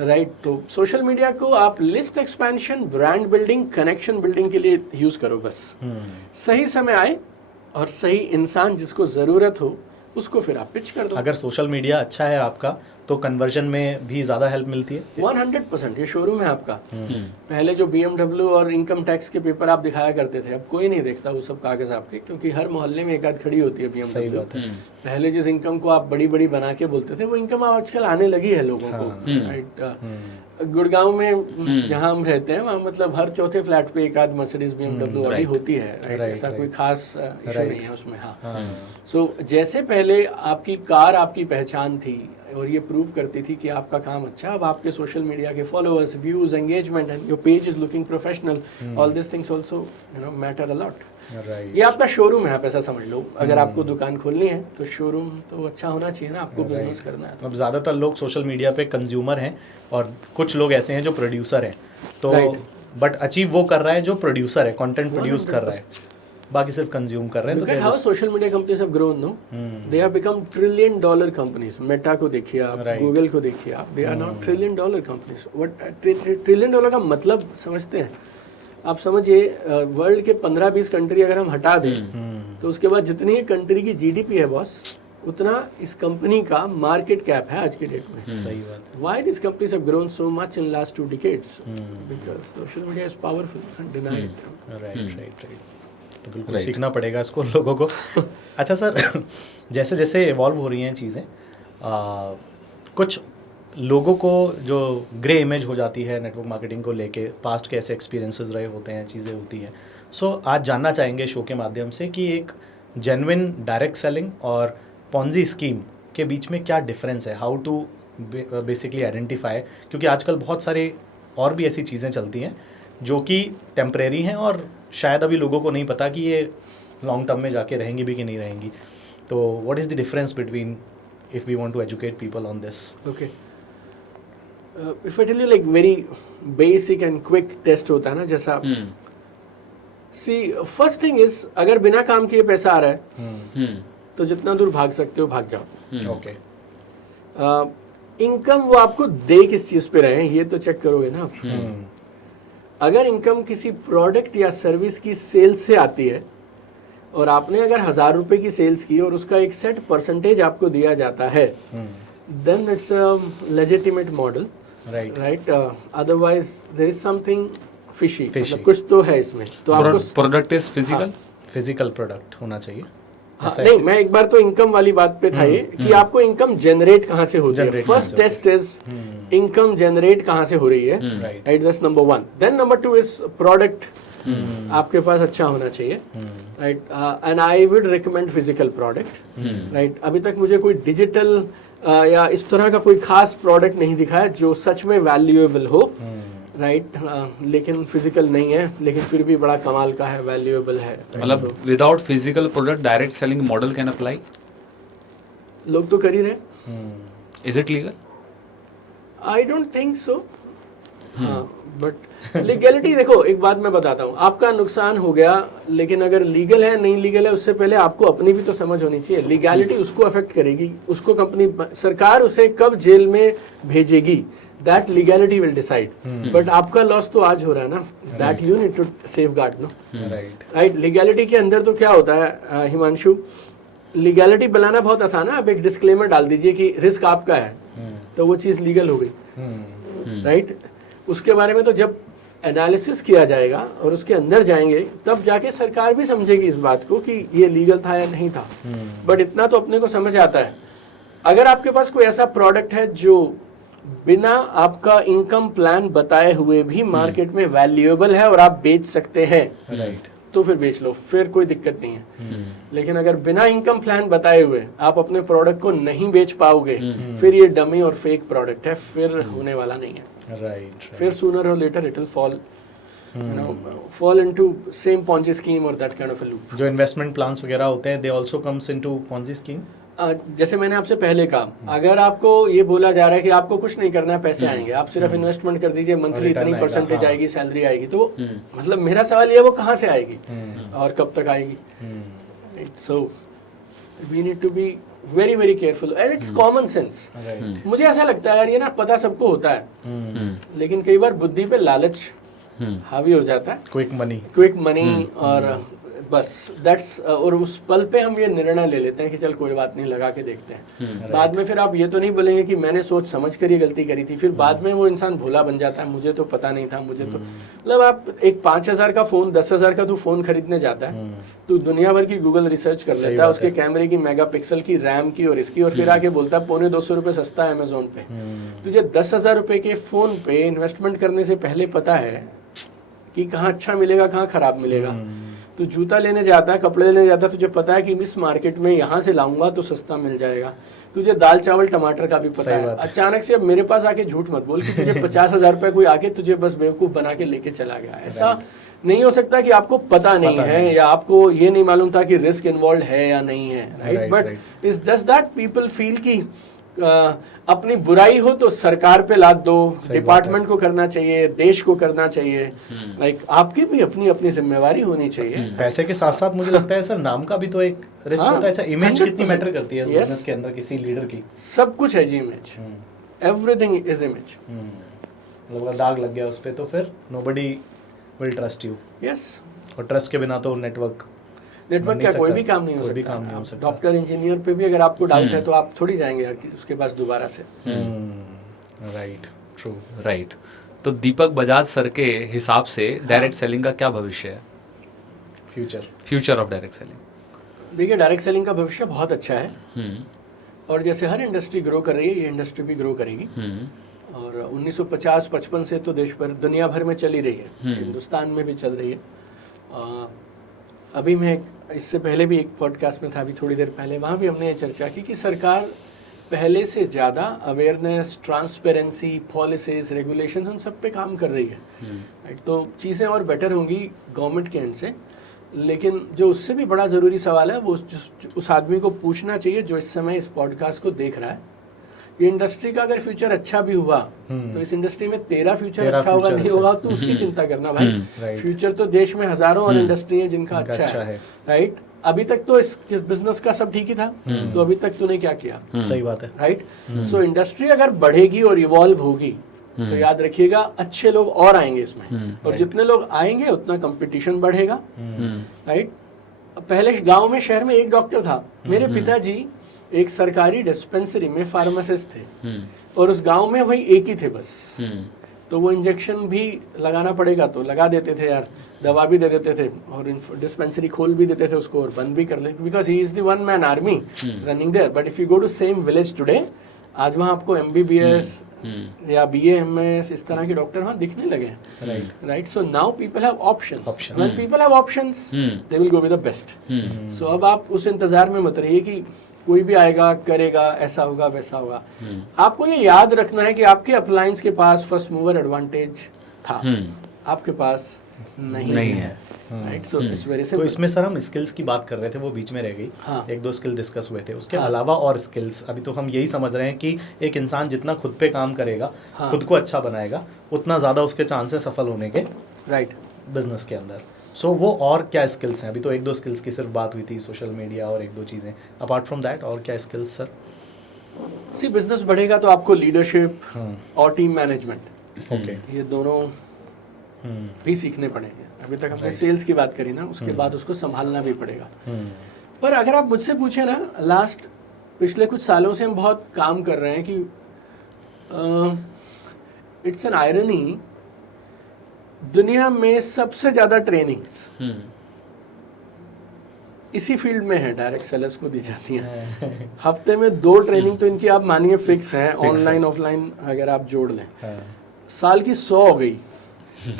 राइट। तो सोशल मीडिया को आप list expansion, brand building, connection building के लिए यूज करो बस। सही समय आए और सही इंसान जिसको जरूरत हो उसको फिर आप पिच कर दो। अगर सोशल मीडिया अच्छा है आपका तो कन्वर्जन में भी ज़्यादा हेल्प मिलती है। 100%। ये शोरूम है आपका। पहले जो BMW और इनकम टैक्स के पेपर आप दिखाया करते थे, अब कोई नहीं देखता वो सब कागज आपके, क्योंकि हर मोहल्ले में एक आध खड़ी होती है BMW। पहले जिस इनकम को आप बड़ी बड़ी बना के बोलते थे, वो इनकम आजकल आने लगी है लोगों को। राइट। गुड़गांव में जहाँ हम रहते हैं वहाँ मतलब हर चौथे फ्लैट पे एक आध मर्सिडीज BMW अभी होती है। राइट। ऐसा कोई खास इशू नहीं है उसमें। हाँ। सो जैसे पहले आपकी कार आपकी पहचान थी और ये प्रूव करती थी कि आपका काम अच्छा, अब आपके सोशल मीडिया के followers, views, engagement and your page is looking professional, all this things also matter a lot. ये आपका शोरूम है, आप ऐसा समझ लो। अगर आपको दुकान खोलनी है तो शोरूम तो अच्छा होना चाहिए ना, आपको बिजनेस करना है। अब ज़्यादातर लोग सोशल मीडिया पे कंज्यूमर हैं और कुछ लोग ऐसे हैं जो प्रोड्यूसर हैं, तो बट अचीव वो कर रहा है जो प्रोड्यूसर है, कंटेंट प्रोड्यूस कर रहा है, बाकी सिर्फ कंज्यूम कर रहे हैं। Look at how social media companies have grown, no? They have become $1 trillion companies. Meta को देखिए आप, Google को देखिए आप, they are now $1 trillion companies. What $1 trillion का मतलब समझते हैं? आप समझिए वर्ल्ड के 15-20 कंट्री अगर हम हटा दें तो उसके बाद जितनी कंट्री की GDP है बॉस, उतना इस कंपनी का मार्केट कैप है आज के डेट में। सही बात। Why these companies have grown so much in last 2 decades? Because social media is powerful, can't deny it. Right. तो बिल्कुल सीखना पड़ेगा इसको लोगों को। अच्छा सर, जैसे जैसे इवॉल्व हो रही हैं चीज़ें, कुछ लोगों को जो ग्रे इमेज हो जाती है नेटवर्क मार्केटिंग को लेके, पास्ट के ऐसे एक्सपीरियंसेस रहे होते हैं, चीज़ें होती हैं। सो आज जानना चाहेंगे शो के माध्यम से कि एक जेन्युइन डायरेक्ट सेलिंग और पॉन्जी स्कीम के बीच में क्या डिफरेंस है, हाउ टू बेसिकली आइडेंटिफाई, क्योंकि आजकल बहुत सारे और भी ऐसी चीज़ें चलती हैं जो कि टेम्परेरी हैं और शायद अभी लोगों को नहीं पता कि ये लॉन्ग टर्म में जाके रहेंगी भी कि नहीं रहेंगी। तो what is the difference between if we want to educate people on this? Okay, if I tell you like very basic and quick test होता है ना, जैसा सी फर्स्ट थिंग इज, अगर बिना काम किए पैसा आ रहा है तो जितना दूर भाग सकते हो भाग जाओ। ओके। इनकम वो आपको दे किस चीज़ पे रहे हैं ये तो चेक करोगे ना आप। अगर इनकम किसी प्रोडक्ट या सर्विस की सेल्स से आती है और आपने अगर 1000 रुपए की सेल्स की और उसका एक सेट परसेंटेज आपको दिया जाता है, then it's a legitimate model, right? Otherwise there is something fishy, मतलब कुछ तो है इसमें। तो आपको प्रोडक्ट इज फिजिकल प्रोडक्ट होना चाहिए। हाँ, नहीं, मैं एक बार तो इनकम वाली बात पे था ये कि आपको इनकम जनरेट कहाँ से होती है। First test is income generate कहाँ से हो रही है, right? That's number 1। Then number 2 is product आपके पास अच्छा होना चाहिए, right? And I would recommend physical product, right? अभी तक मुझे कोई डिजिटल या इस तरह का कोई खास प्रोडक्ट नहीं दिखा है जो सच में वैल्यूएबल हो, राइट? लेकिन फिजिकल नहीं है, लेकिन फिर भी बड़ा कमाल का है, वैल्यूएबल है। मतलब without physical product direct selling model can apply? लोग तो कर ही रहे। Is it legal? I don't think so. हाँ, बट लीगलिटी देखो, एक बात मैं बताता हूँ, आपका नुकसान हो गया, लेकिन अगर लीगल है नहीं लीगल है उससे पहले आपको अपनी भी तो समझ होनी चाहिए। लीगैलिटी उसको अफेक्ट करेगी, उसको कंपनी, सरकार उसे कब जेल में भेजेगी, that legality will decide. But आपका लॉस तो आज हो रहा है ना, that you need to safeguard, no? Right? Legality के अंदर तो क्या होता है हिमांशु, लीगैलिटी बनाना बहुत आसान है। आप एक डिस्क्लेमर डाल दीजिए कि रिस्क आपका है, तो वो चीज़ लीगल हो गई, राइट? उसके बारे में तो जब एनालिसिस किया जाएगा और उसके अंदर जाएंगे तब जाके सरकार भी समझेगी इस बात को कि ये लीगल था या नहीं था। बट इतना तो अपने को समझ आता है, अगर आपके पास कोई ऐसा प्रोडक्ट है जो बिना आपका इनकम प्लान बताए हुए भी मार्केट में वैल्यूएबल है और आप बेच सकते हैं, राइट, तो फिर बेच लो, फिर कोई दिक्कत नहीं है। लेकिन अगर बिना इनकम प्लान बताए हुए आप अपने प्रोडक्ट को नहीं बेच पाओगे, फिर ये डमी और फेक प्रोडक्ट है, फिर होने वाला नहीं है, राइट? फिर सूनर और later it will fall into same Ponzi scheme or that kind of a loop. जो इन्वेस्टमेंट प्लान्स वगैरह होते हैं, they also comes into Ponzi scheme? जैसे मैंने आपसे पहले कहा, अगर आपको ये बोला जा रहा है कि आपको कुछ नहीं करना है, पैसे आएंगे, आप सिर्फ इन्वेस्टमेंट कर दीजिए, मंथली इतनी परसेंटेज आएगी, सैलरी आएगी, तो मतलब मेरा सवाल ये है वो कहाँ से आएगी और कब तक आएगी? So we need to be very very careful and it's common sense. मुझे ऐसा लगता है यार, ये ना पता सबको होता है, लेकिन कई बार बुद्धि पे लालच हावी हो जाता है, क्विक मनी और बस दैट्स, और उस पल पे हम ये निर्णय ले लेते हैं कि चल कोई बात नहीं, लगा के देखते हैं। बाद में फिर आप ये तो नहीं बोलेंगे कि मैंने सोच समझ कर ये गलती करी थी, फिर बाद में वो इंसान भोला बन जाता है, मुझे तो पता नहीं था, मुझे तो मतलब आप एक 5000 का फोन, 10,000 का तू फोन खरीदने जाता है, तू दुनिया भर की गूगल रिसर्च कर लेता है, उसके कैमरे की, मेगापिक्सल की, रैम की और इसकी, और फिर आके बोलता है 250 रुपए सस्ता है अमेजोन पे। तुझे 10,000 रुपए के फोन पे इन्वेस्टमेंट करने से पहले पता है कि कहाँ अच्छा मिलेगा, कहाँ खराब मिलेगा। तू जूता लेने जाता है, कपड़े लेने जाता है, तुझे पता है कि इस मार्केट में यहाँ से लाऊंगा तो सस्ता मिल जाएगा। तुझे दाल चावल टमाटर का भी पता है। अचानक से अब मेरे पास आके झूठ मत बोल कि तुझे 50,000 रुपए कोई आके तुझे बस बेवकूफ बना के लेके चला गया। ऐसा नहीं हो सकता कि आपको पता नहीं है या आपको ये नहीं मालूम था कि रिस्क इन्वॉल्व है या नहीं है, right? But it's just that people feel कि अपनी बुराई हो तो सरकार पे लाद दो, डिपार्टमेंट को करना चाहिए, देश को करना चाहिए, लाइक आपकी भी अपनी अपनी जिम्मेवारी होनी चाहिए। पैसे के साथ साथ मुझे लगता है सर, नाम का भी तो एक रिस्क होता है। अच्छा, इमेज कितनी मैटर करती है इस बिजनेस के अंदर किसी लीडर की? सब कुछ है जी, इमेज, एवरीथिंग इज इमेज। मतलब दाग लग गया उस पे तो फिर nobody will trust you. Yes, और ट्रस्ट के बिना तो नेटवर्क क्या कोई भी काम नहीं हो सकता। डॉक्टर इंजीनियर पे भी अगर आपको डाउट है तो आप थोड़ी जाएंगे उसके पास दोबारा से। Right, true, right. तो दीपक बजाज सर के हिसाब से डायरेक्ट सेलिंग का क्या भविष्य है? Future of direct selling? देखिए, डायरेक्ट सेलिंग का भविष्य बहुत अच्छा है, और जैसे हर इंडस्ट्री ग्रो कर रही है, ये इंडस्ट्री भी ग्रो करेगी। और 1950-55 से तो देश भर, दुनिया भर में चल ही रही है, हिंदुस्तान में भी चल रही है। अभी मैं इससे पहले भी एक पॉडकास्ट में था, अभी थोड़ी देर पहले, वहाँ भी हमने ये चर्चा की कि सरकार पहले से ज़्यादा अवेयरनेस, ट्रांसपेरेंसी, पॉलिसीज, रेगुलेशन, उन सब पे काम कर रही है, राइट? तो चीज़ें और बेटर होंगी गवर्नमेंट के एंड से। लेकिन जो उससे भी बड़ा ज़रूरी सवाल है वो उस आदमी को पूछना चाहिए जो इस समय इस पॉडकास्ट को देख रहा है। ये इंडस्ट्री का अगर फ्यूचर अच्छा भी हुआ तो इस इंडस्ट्री में तेरा फ्यूचर अच्छा होगा नहीं होगा तो उसकी चिंता करना भाई। फ्यूचर तो देश में हजारों और इंडस्ट्री है जिनका अच्छा है, राइट? अभी तक तो इस बिजनेस का सब ठीक ही था, तो अभी तक तूने क्या किया? सही बात है, राइट? सो इंडस्ट्री अगर बढ़ेगी और इवॉल्व होगी तो याद रखिएगा अच्छे लोग और आएंगे इसमें, और जितने लोग आएंगे उतना कंपटीशन बढ़ेगा, राइट। पहले गांव में, शहर में एक डॉक्टर था। मेरे पिताजी एक सरकारी डिस्पेंसरी में फार्मासिस्ट थे, और उस गांव में वही एक ही थे बस। तो वो इंजेक्शन भी लगाना पड़ेगा तो लगा देते थे यार, दवा भी दे देते थे, और डिस्पेंसरी खोल भी देते थे उसको और बंद भी कर लेते, because he is the one man army running there. But if you go to same village today, आज वहाँ आपको MBBS या BA MS इस तरह के डॉक्टर वहाँ दिखने लगे हैं, right. So now people have options, when people have options they will go with the best. So अब आप उस इंतजार में मत रहिए कि कोई भी आएगा करेगा, ऐसा होगा वैसा होगा। आपको ये याद रखना है कि आपके अप्लायंस के पास फर्स्ट मूवर एडवांटेज था, आपके पास नहीं है, right. So it's very simple. तो इसमें सर हम स्किल्स की बात कर रहे थे, वो बीच में रह गई। हाँ। 1-2 स्किल डिस्कस हुए थे, उसके अलावा और स्किल्स अभी तो हम यही समझ रहे हैं कि एक इंसान जितना खुद पे काम करेगा, खुद को अच्छा बनाएगा, उतना ज़्यादा उसके चांसेस सफल होने के, राइट, बिजनेस के अंदर। सो वो और क्या स्किल्स हैं? अभी तो 1-2 स्किल्स की सिर्फ बात हुई थी, सोशल मीडिया और 1-2 चीज़ें। अपार्ट फ्रॉम दैट और क्या स्किल्स सर? सी बिजनेस बढ़ेगा तो आपको लीडरशिप और टीम मैनेजमेंट, ओके, ये दोनों भी सीखने पड़ेंगे। अभी तक हमने सेल्स की बात करी ना, उसके बाद उसको संभालना भी पड़ेगा। पर अगर आप मुझसे पूछे ना, पिछले कुछ सालों से हम बहुत काम कर रहे हैं कि इट्स एन आयरनी, दुनिया में सबसे ज्यादा ट्रेनिंग्स इसी फील्ड में है, डायरेक्ट सेलर्स को दी जाती हैं। हफ्ते में 2 ट्रेनिंग तो इनकी आप मानिए फिक्स हैं, ऑनलाइन ऑफलाइन अगर आप जोड़ लें। साल की 100 हो गई।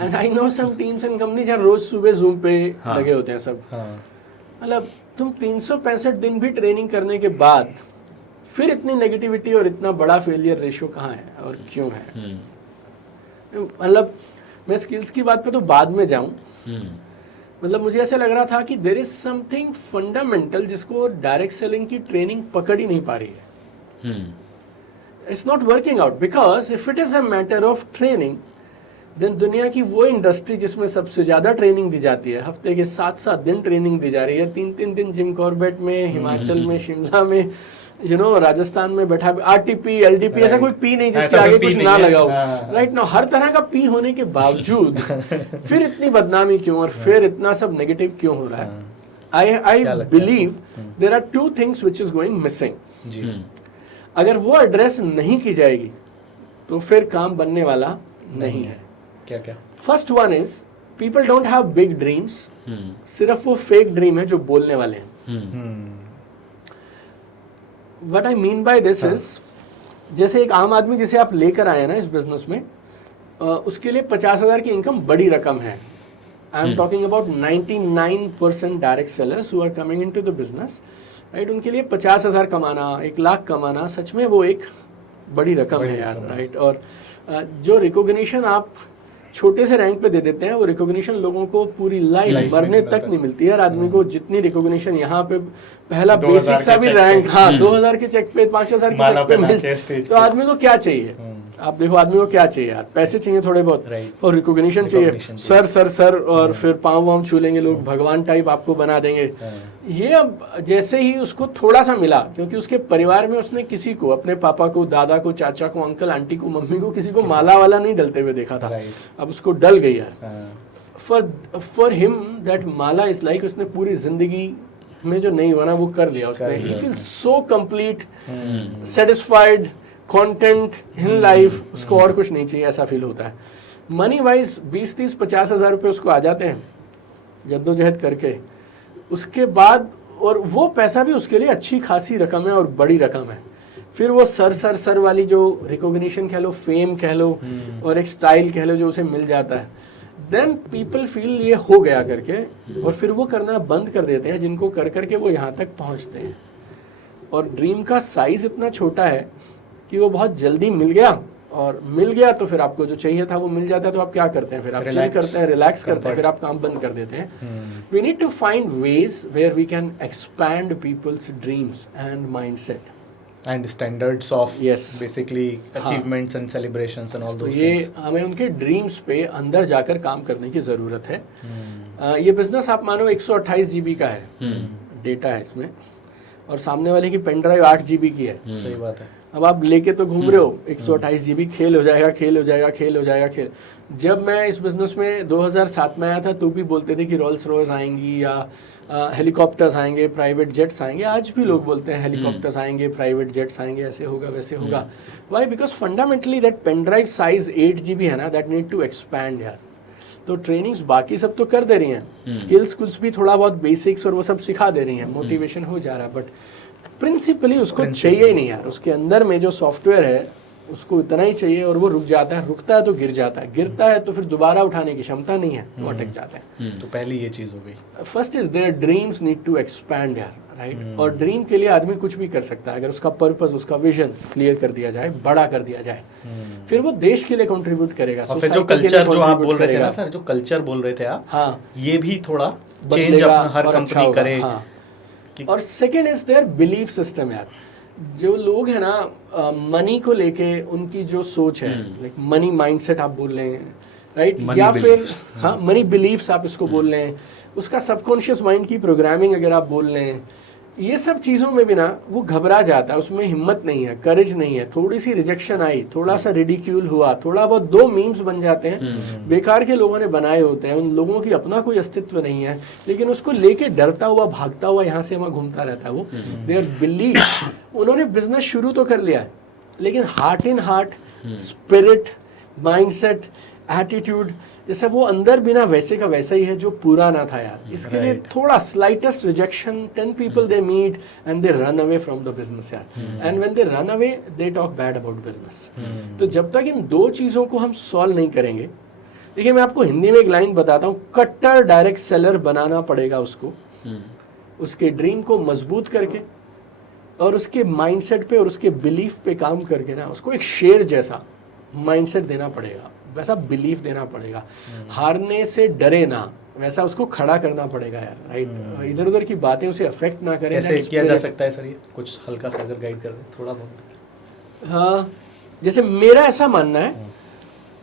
And I know some teams and company जहाँ रोज सुबह जूम पे लगे होते हैं सब। मतलब तुम 365 दिन भी ट्रेनिंग करने के बाद फिर इतनी नेगेटिविटी और इतना बड़ा फेलियर रेशियो कहाँ है और क्यों है? मतलब मैं स्किल्स की बात पे तो बाद में जाऊं, मतलब मुझे ऐसा लग रहा था कि देयर इज समथिंग फंडामेंटल जिसको डायरेक्ट सेलिंग की ट्रेनिंग पकड़ ही नहीं पा रही है। It's not working out, because if it is a matter of training, then दुनिया की वो इंडस्ट्री जिसमें सबसे ज्यादा ट्रेनिंग दी जाती है, हफ्ते के 7-7 दिन ट्रेनिंग दी जा रही है, 3-3 दिन जिम कॉर्बेट में, हिमाचल में, शिमला में, राजस्थान में बैठा, RTP LDP ऐसा कोई पी नहीं जिसके आगे कुछ ना लगा हो, राइट ना। हर तरह का पी होने के बावजूद फिर इतनी बदनामी क्यों और फिर इतना सब नेगेटिव क्यों हो रहा है? I believe there are 2 things which is going missing. अगर वो एड्रेस नहीं की जाएगी तो फिर काम बनने वाला नहीं है। क्या क्या? First one is people don't have big dreams, सिर्फ वो फेक ड्रीम है जो बोलने वाले हैं। What I mean by this is, जैसे एक आम आदमी जिसे आप लेकर आए ना इस बिजनेस में, उसके लिए 50,000 की इनकम बड़ी रकम है। I am talking about 99% direct sellers who are coming into the business, right. उनके लिए 50,000 कमाना, 1 लाख कमाना, सच में वो एक बड़ी रकम है यार, राइट। और जो रिकॉग्निशन आप छोटे से रैंक पे दे देते हैं, वो रिकॉग्निशन लोगों को पूरी लाइफ मरने तक नहीं मिलती है। आदमी को जितनी रिकॉग्निशन यहाँ पे पहला बेसिक सा भी रैंक, 2000 के चेक पे, 5000 के चेक पे मिलते, तो आदमी को क्या चाहिए? आप देखो आदमी को क्या चाहिए यार, पैसे चाहिए थोड़े बहुत और रिकॉग्निशन चाहिए, सर सर सर, और फिर पाँव वाँव छू लेंगे लोग, भगवान टाइप आपको बना देंगे। ये अब जैसे ही उसको थोड़ा सा मिला, क्योंकि उसके परिवार में उसने किसी को, अपने पापा को, दादा को, चाचा को, अंकल आंटी को, मम्मी को, किसी को माला वाला नहीं डलते हुए देखा था, अब उसको डल गई है। For him that Mala is like, उसने पूरी जिंदगी में जो नहीं बना वो कर लिया उसने। He feel so complete, satisfied, content in life, उसको और कुछ नहीं चाहिए, ऐसा फील होता है। मनी वाइज 20-30-50 हज़ार रुपये उसको आ जाते हैं जद्दोजहद करके, उसके बाद, और वो पैसा भी उसके लिए अच्छी खासी रकम है और बड़ी रकम है। फिर वो सर वाली जो रिकॉग्निशन कह लो, फेम कह लो, और एक स्टाइल कह लो जो उसे मिल जाता है, देन पीपल फील ये हो गया करके, और फिर वो करना बंद कर देते हैं, जिनको कर करके वो यहाँ तक पहुँचते हैं। और ड्रीम का साइज इतना छोटा है कि वो बहुत जल्दी मिल गया, और मिल गया तो फिर आपको जो चाहिए था वो मिल जाता है, तो आप क्या करते हैं? फिर आप चिल करते हैं, रिलैक्स करते हैं, फिर आप काम बंद कर देते हैं। We need to find ways where we can expand people's dreams and mindset and standards of basically achievements and celebrations and all those things. ये हमें उनके ड्रीम्स पे अंदर जाकर काम करने की ज़रूरत है। ये बिजनेस आप मानो 128 GB का है, डेटा है इसमें, और सामने वाले की पेन ड्राइव 8 GB की है। सही बात है। अब आप लेके तो घूम रहे हो 128 GB, खेल हो जाएगा, खेल हो जाएगा, खेल हो जाएगा, खेल। जब मैं इस बिजनेस में 2007 में आया था तो भी बोलते थे कि रोल्स रॉयस आएंगी या हेलीकॉप्टर्स आएंगे, प्राइवेट जेट्स आएंगे। आज भी लोग बोलते हैं हेलीकॉप्टर्स आएंगे, प्राइवेट जेट्स आएंगे, ऐसे होगा वैसे होगा। Why? Because fundamentally that pen drive size 8 GB है ना, दैट नीड टू एक्सपैंड यार। तो ट्रेनिंग्स बाकी सब तो कर दे रही हैं, स्किल्स भी थोड़ा बहुत बेसिक्स और वो सब सिखा दे रही हैं, मोटिवेशन हो जा रहा है, बट प्रिंसिपली उसको चाहिए ही नहीं यार। उसके अंदर में जो सॉफ्टवेयर है उसको इतना ही चाहिए, और वो रुक जाता है, रुकता है तो गिर जाता है, गिरता है तो फिर दोबारा उठाने की क्षमता नहीं है, वो अटक जाते हैं। तो पहली ये चीज़ हो गई। First is their dreams need to expand यार, राइट। और ड्रीम के लिए आदमी कुछ भी कर सकता है अगर उसका पर्पस, उसका विजन क्लियर कर दिया जाए, बड़ा कर दिया जाए, फिर वो देश के लिए कंट्रीब्यूट करेगा। और फिर जो कल्चर जो आप बोल रहे थे ना सर, जो कल्चर बोल रहे थे आप, हाँ, ये भी थोड़ा चेंज अपना हर कंपनी करे। हाँ। और second is their belief system यार। जो लोग हैं ना मनी को लेके उनकी जो सोच है, लाइक मनी माइंडसेट आप बोल रहे हैं, राइट, या फिर हाँ मनी बिलीफ्स आप इसको बोल रहे हैं, उसका सबकॉन्शियस माइंड की प्रोग्रामिंग अगर आप बोल रहे हैं, ये सब चीज़ों में भी ना वो घबरा जाता है, उसमें हिम्मत नहीं है, करेज नहीं है, थोड़ी सी रिजेक्शन आई, थोड़ा सा रिडिक्यूल हुआ, थोड़ा बहुत 2 मीम्स बन जाते हैं, बेकार के लोगों ने बनाए होते हैं, उन लोगों की अपना कोई अस्तित्व नहीं है, लेकिन उसको लेके डरता हुआ भागता हुआ यहाँ से वहाँ घूमता रहता है वो। देयर बिलीव, उन्होंने बिजनेस शुरू तो कर लिया है, लेकिन heart in heart, spirit, mindset, attitude, जैसे वो अंदर भी ना वैसे का वैसा ही है जो पुराना था यार। इसके लिए थोड़ा slightest rejection, 10 people they meet and they run away from the business यार, and when they run away they talk bad about business। तो जब तक इन 2 चीज़ों को हम सॉल्व नहीं करेंगे, देखिए मैं आपको हिंदी में एक लाइन बताता हूँ, कट्टर डायरेक्ट सेलर बनाना पड़ेगा उसको, उसके ड्रीम को मजबूत करके और उसके माइंडसेट पे और उसके बिलीफ पे काम करके ना, उसको एक शेर जैसा माइंडसेट देना पड़ेगा, वैसा बिलीफ देना पड़ेगा, हारने से डरे ना, वैसा उसको खड़ा करना पड़ेगा यार, राइट। इधर उधर की बातें उसे अफेक्ट ना करें। कैसे किया जा सकता है सर ये? कुछ हल्का सा अगर गाइड कर दें थोड़ा बहुत। हाँ, जैसे मेरा ऐसा मानना है,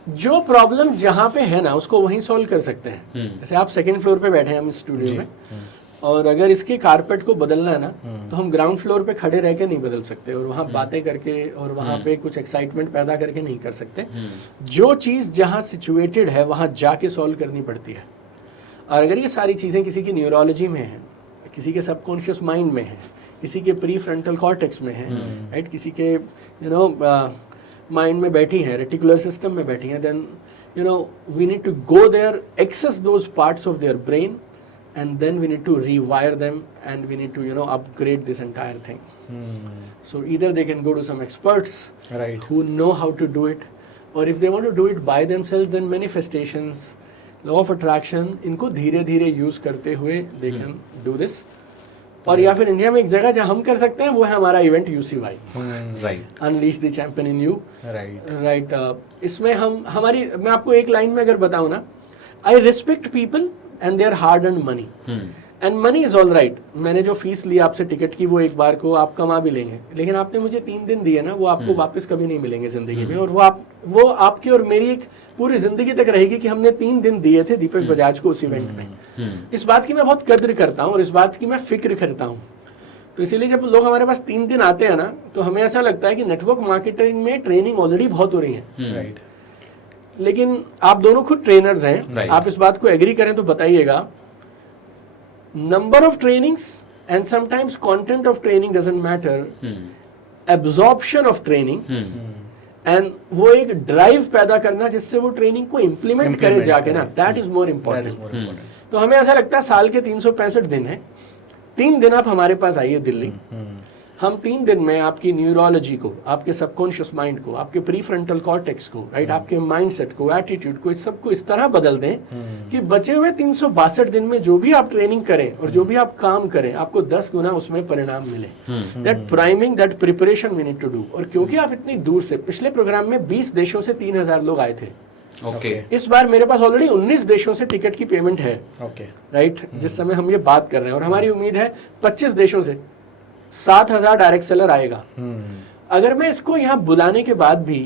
जो प्रॉब्लम जहाँ पे है ना उसको वहीं सॉल्व कर सकते हैं। जैसे आप 2nd फ्लोर पे बैठे हैं हम स्टूडियो में, और अगर इसके कारपेट को बदलना है ना तो हम ग्राउंड फ्लोर पे खड़े रह के नहीं बदल सकते, और वहाँ बातें करके और वहाँ पे कुछ एक्साइटमेंट पैदा करके नहीं कर सकते। जो चीज़ जहाँ सिचुएटेड है वहाँ जाके सॉल्व करनी पड़ती है। और अगर ये सारी चीज़ें किसी की न्यूरोलॉजी में है, किसी के सबकॉन्शियस माइंड में है, किसी के प्री फ्रंटल कॉर्टेक्स में है, राइट, किसी के माइंड में बैठी है, रेटिकुलर सिस्टम में बैठी है, then we need to go there, access those parts of their brain, and then we need to rewire them, and we need to upgrade this entire thing. So either they can go to some experts, right, who know how to do it, or if they want to do it by themselves, then manifestations, law of attraction, इनको धीरे धीरे use करते हुए they can do this। और या फिर India में एक जगह जहाँ हम कर सकते हैं वो है हमारा event UCY, right, unleash the champion in you, right. इसमें हम हमारी, मैं आपको एक लाइन में अगर बताऊँ ना, I respect people and their hard earned money, and money is all right। मैंने जो फीस ली आपसे टिकट की वो एक बार को आप कमा भी लेंगे, लेकिन आपने मुझे 3 दिन दिए ना, वो आपको वापस कभी नहीं मिलेंगे जिंदगी में, और वो आपकी और मेरी एक पूरी जिंदगी तक रहेगी कि हमने 3 दिन दिए थे दीपक बजाज को उस इवेंट में। इस बात की मैं बहुत कद्र करता हूँ और इस बात की मैं फिक्र करता हूँ। तो इसीलिए जब लोग हमारे पास 3 दिन आते हैं ना तो हमें ऐसा लगता है कि नेटवर्क मार्केटिंग में ट्रेनिंग ऑलरेडी बहुत हो रही है, राइट। लेकिन आप दोनों खुद ट्रेनर्स हैं, आप इस बात को एग्री करें तो बताइएगा, number of trainings and sometimes content of training doesn't matter, absorption of training and वो एक ड्राइव पैदा करना जिससे वो ट्रेनिंग को इम्प्लीमेंट करे जाके ना, दैट इज मोर इम्पोर्टेंट। तो हमें ऐसा लगता है साल के 365 दिन है, 3 दिन आप हमारे पास आइए दिल्ली, हम 3 दिन में आपकी न्यूरोलॉजी को, आपके सबकॉन्शियस माइंड को, आपके प्रीफ्रंटल कॉर्टेक्स को, राइट, आपके माइंडसेट को, एटीट्यूड को, इस सबको इस तरह बदल दें कि बचे हुए 362 दिन में जो भी आप ट्रेनिंग करें और जो भी आप काम करें, आपको 10 गुना उसमें परिणाम मिले। That priming, that preparation we need to do. और क्योंकि आप इतनी दूर से, पिछले प्रोग्राम में 20 देशों से 3000 लोग आए थे, इस बार मेरे पास ऑलरेडी 19 देशों से टिकट की पेमेंट है, राइट, जिस समय हम ये बात कर रहे हैं, और हमारी उम्मीद है 25 देशों से 7000 डायरेक्ट सेलर आएगा। अगर मैं इसको यहाँ बुलाने के बाद भी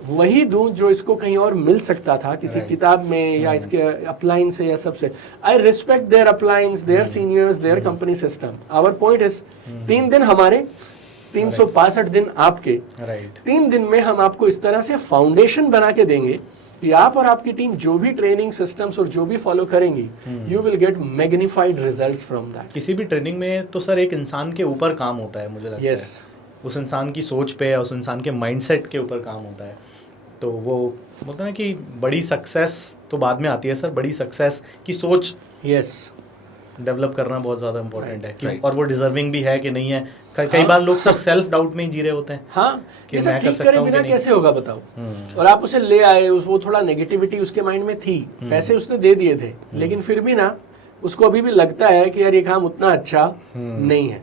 वही दूं जो इसको कहीं और मिल सकता था, किसी किताब में या इसके अपलाइन से या सबसे, I respect their uplines, their seniors, their company system. Our point is 3 दिन हमारे, 365 दिन आपके, राइट 3 दिन में हम आपको इस तरह से फाउंडेशन बना के देंगे कि आप और आपकी टीम जो भी ट्रेनिंग सिस्टम्स और जो भी फॉलो करेंगी, you will get magnified results from that. किसी भी ट्रेनिंग में तो सर एक इंसान के ऊपर काम होता है, मुझे लगता Yes. है उस इंसान की सोच पे, उस इंसान के माइंडसेट के ऊपर काम होता है। तो वो बोलते हैं कि बड़ी सक्सेस तो बाद में आती है सर, बड़ी सक्सेस की सोच यस डेवलप करना बहुत ज़्यादा इंपॉर्टेंट है right. और वो डिजर्विंग भी है कि नहीं है। कई बार लोग सर सेल्फ डाउट में ही जी रहे होते हैं हाँ, कि ये सब मैं कर ठीक सकता करे हूँ कि बिना नहीं। कैसे होगा बताओ। और आप उसे ले आए, वो थोड़ा नेगेटिविटी उसके माइंड में थी, पैसे उसने दे दिए थे, लेकिन फिर भी ना उसको अभी भी लगता है कि यार ये काम उतना अच्छा नहीं है।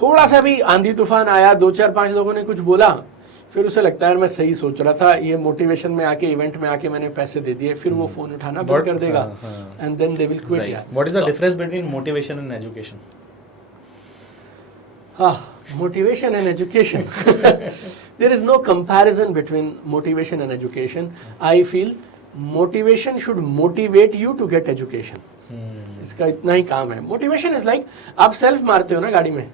थोड़ा सा भी आंधी तूफान आया, 2-4-5 लोगों ने कुछ बोला, फिर उसे लगता है मैं सही सोच रहा था, ये मोटिवेशन में आके, इवेंट में आके मैंने पैसे दे दिए, फिर वो फोन उठाना बंद कर देगा and then they will quit. यार what is the difference between motivation and education? Motivation and education. There is no comparison between motivation and education. I feel motivation should motivate you to get education. इसका इतना ही काम है। Motivation is like आप self मारते हो ना गाड़ी में,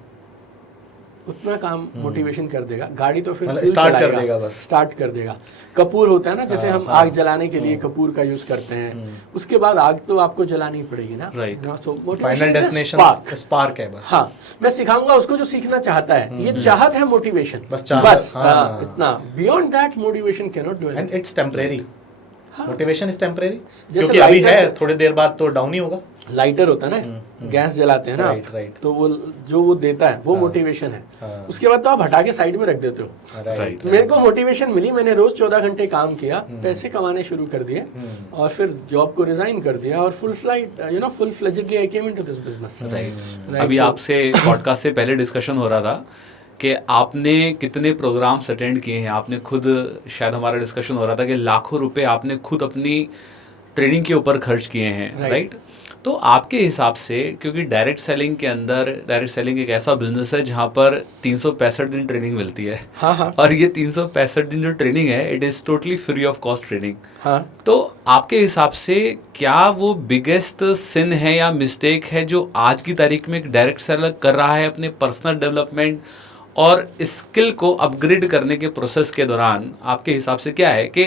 उतना काम मोटिवेशन कर देगा। गाड़ी तो फिर स्टार्ट कर देगा, बस स्टार्ट कर देगा। कपूर होता है ना, जैसे हम आग जलाने के लिए कपूर का यूज करते हैं, उसके बाद आग तो आपको जलानी पड़ेगी ना। Right. So final destination spark है बस। हाँ, मैं सिखाऊंगा उसको जो सीखना चाहता है। ये चाहत है मोटिवेशन, बस चाहत, इतना। Beyond that motivation can not do it, and it's temporary. Motivation is temporary, जैसे क्योंकि अभी है, थोड़ी देर बाद तो डाउन ही होगा। लाइटर होता है ना, गैस जलाते हैं ना, राइट। तो वो जो वो देता है वो मोटिवेशन है। उसके बाद तो आप हटा के साइड में रख देते हो। राइट। मेरे को मोटिवेशन मिली, मैंने रोज 14 घंटे काम किया, पैसे कमाने शुरू कर दिए और फिर जॉब को रिजाइन कर दिया और full फ्लेजेडली I came into this business. Right. अभी आपसे पॉडकास्ट से पहले डिस्कशन हो रहा था कि आपने कितने प्रोग्राम्स अटेंड किए हैं। आपने खुद, शायद हमारा डिस्कशन हो रहा था कि लाखों रुपए आपने खुद अपनी ट्रेनिंग के ऊपर खर्च किए हैं, राइट? तो आपके हिसाब से, क्योंकि डायरेक्ट सेलिंग के अंदर, डायरेक्ट सेलिंग एक ऐसा बिजनेस है जहाँ पर 365 दिन ट्रेनिंग मिलती है। हाँ। और ये 365 दिन जो ट्रेनिंग है, it is totally free of cost training. हाँ। तो आपके हिसाब से क्या वो बिगेस्ट सिन है या मिस्टेक है जो आज की तारीख में एक डायरेक्ट सेलर कर रहा है अपने पर्सनल डेवलपमेंट और स्किल को अपग्रेड करने के प्रोसेस के दौरान? आपके हिसाब से क्या है कि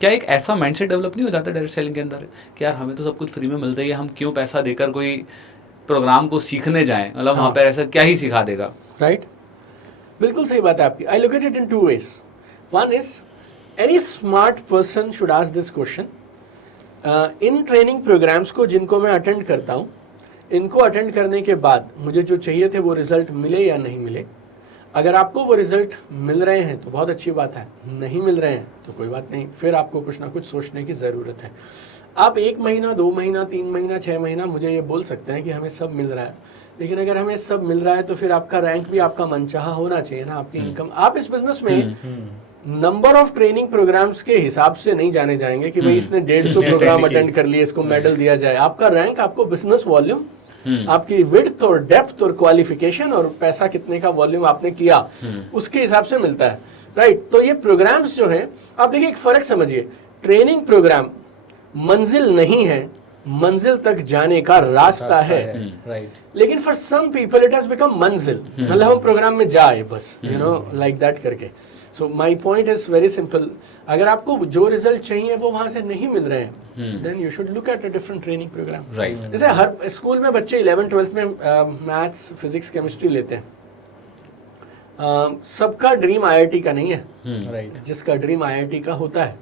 क्या एक ऐसा माइंडसेट डेवलप नहीं हो जाता डायरेक्ट सेलिंग के अंदर कि यार हमें तो सब कुछ फ्री में मिलता है, हम क्यों पैसा देकर कोई प्रोग्राम को सीखने जाएं? मतलब वहाँ पर ऐसा क्या ही सिखा देगा? राइट, बिल्कुल सही बात है आपकी। I look at it in 2 ways. One is any smart person should ask this question. इन ट्रेनिंग प्रोग्राम्स को जिनको मैं अटेंड करता हूँ, इनको अटेंड करने के बाद मुझे जो चाहिए थे वो रिजल्ट मिले या नहीं मिले। अगर आपको वो रिजल्ट मिल रहे हैं तो बहुत अच्छी बात है, नहीं मिल रहे हैं तो कोई बात नहीं, फिर आपको कुछ ना कुछ सोचने की ज़रूरत है। आप 1 महीना, 2 महीना, 3 महीना, 6 महीना मुझे ये बोल सकते हैं कि हमें सब मिल रहा है, लेकिन अगर हमें सब मिल रहा है तो फिर आपका रैंक भी आपका मनचाहा होना चाहिए ना, आपकी इनकम। आप इस बिजनेस में नंबर ऑफ ट्रेनिंग प्रोग्राम्स के हिसाब से नहीं जाने जाएंगे कि भाई इसने 150 प्रोग्राम अटेंड कर लिए, इसको मेडल दिया जाए। आपका रैंक आपको बिजनेस वॉल्यूम, आपकी विड्थ और डेप्थ और क्वालिफिकेशन और पैसा कितने का वॉल्यूम आपने किया, उसके हिसाब से मिलता है, राइट? तो ये प्रोग्राम्स जो हैं, आप देखिए एक फर्क समझिए, ट्रेनिंग प्रोग्राम मंजिल नहीं है, मंजिल तक जाने का रास्ता है, राइट। लेकिन for some people it has become मंजिल, मतलब हम प्रोग्राम में जाए बस, यू नो, लाइक दैट करके। So my point is very simple, अगर आपको जो रिजल्ट चाहिए वो वहां से नहीं मिल रहे हैं, then you should look at a different training program. Right. जैसे हर स्कूल में बच्चे 11th 12th में मैथ्स, फिजिक्स, केमिस्ट्री लेते हैं। सबका ड्रीम IIT का नहीं है, राइट। जिसका ड्रीम IIT का होता है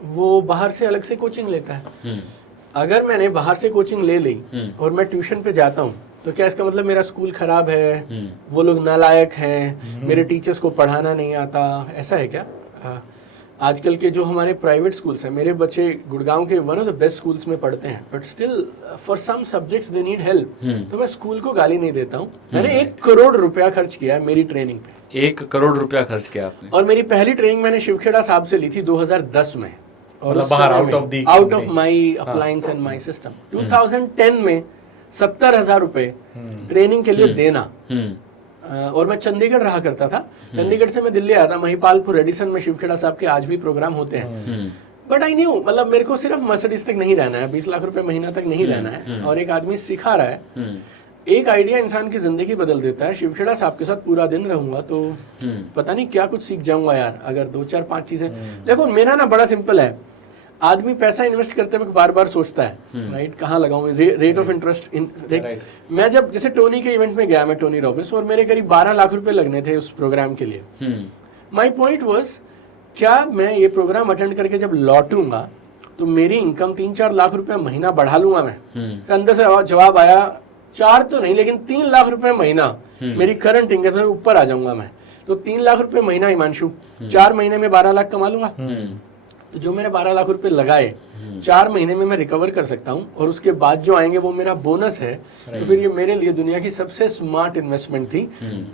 वो बाहर से अलग से कोचिंग लेता है। अगर मैंने बाहर से कोचिंग ले ली और मैं ट्यूशन पे जाता हूँ, तो क्या इसका मतलब मेरा स्कूल खराब है, वो लोग नालायक हैं, मेरे टीचर्स को पढ़ाना नहीं आता? ऐसा है क्या? आजकल के जो हमारे प्राइवेट स्कूल्स हैं, मेरे बच्चे गुड़गांव के one of the best schools में पढ़ते हैं, but still for some subjects they need help. तो मैं स्कूल को गाली नहीं देता हूँ। मैंने 1 करोड़ रुपया खर्च किया है मेरी ट्रेनिंग पे। 1 करोड़ रुपया खर्च किया आपने? और मेरी पहली ट्रेनिंग मैंने शिवखेड़ा साहब से ली थी 2010 में, और बाहर out of my appliance and my system. 2010 में 70,000 रुपए ट्रेनिंग के लिए देना। और मैं चंडीगढ़ रहा करता था, चंडीगढ़ से मैं दिल्ली आया था, महिपालपुर एडिसन में शिवखेड़ा साहब के आज भी प्रोग्राम होते हैं। बट आई न्यू, मतलब मेरे को सिर्फ मर्सिडीज तक नहीं रहना है, 20 लाख रुपए महीना तक नहीं रहना है, और एक आदमी सिखा रहा है, एक आइडिया इंसान की जिंदगी बदल देता है। शिवखेड़ा साहब के साथ पूरा दिन रहूंगा तो पता नहीं क्या कुछ सीख जाऊंगा यार, अगर 2-4-5 चीजें। देखो मेरा ना बड़ा सिंपल है, आदमी पैसा इन्वेस्ट करते वक्त बार बार सोचता है राइट कहाँ लगाऊं, rate of interest in rate. मैं जब जैसे टोनी के इवेंट में गया, मैं टोनी रॉबिन्स, और मेरे करीब 12 लाख रुपए लगने थे उस प्रोग्राम के लिए। माई पॉइंट वॉज, क्या मैं ये प्रोग्राम अटेंड करके जब लौटूंगा तो मेरी इनकम 3-4 लाख रुपए महीना बढ़ा लूंगा मैं? अंदर से जवाब आया 4 तो नहीं लेकिन 3 लाख रुपए महीना मेरी करंट इनकम से ऊपर आ जाऊंगा मैं। तो 3 लाख रुपए महीना हिमांशु, 4 महीने में 12 लाख कमा लूंगा। तो जो मेरे 12 लाख रुपए लगाए 4 महीने में मैं रिकवर कर सकता हूँ, और उसके बाद जो आएंगे वो मेरा बोनस है। तो फिर ये मेरे लिए दुनिया की सबसे स्मार्ट इन्वेस्टमेंट थी।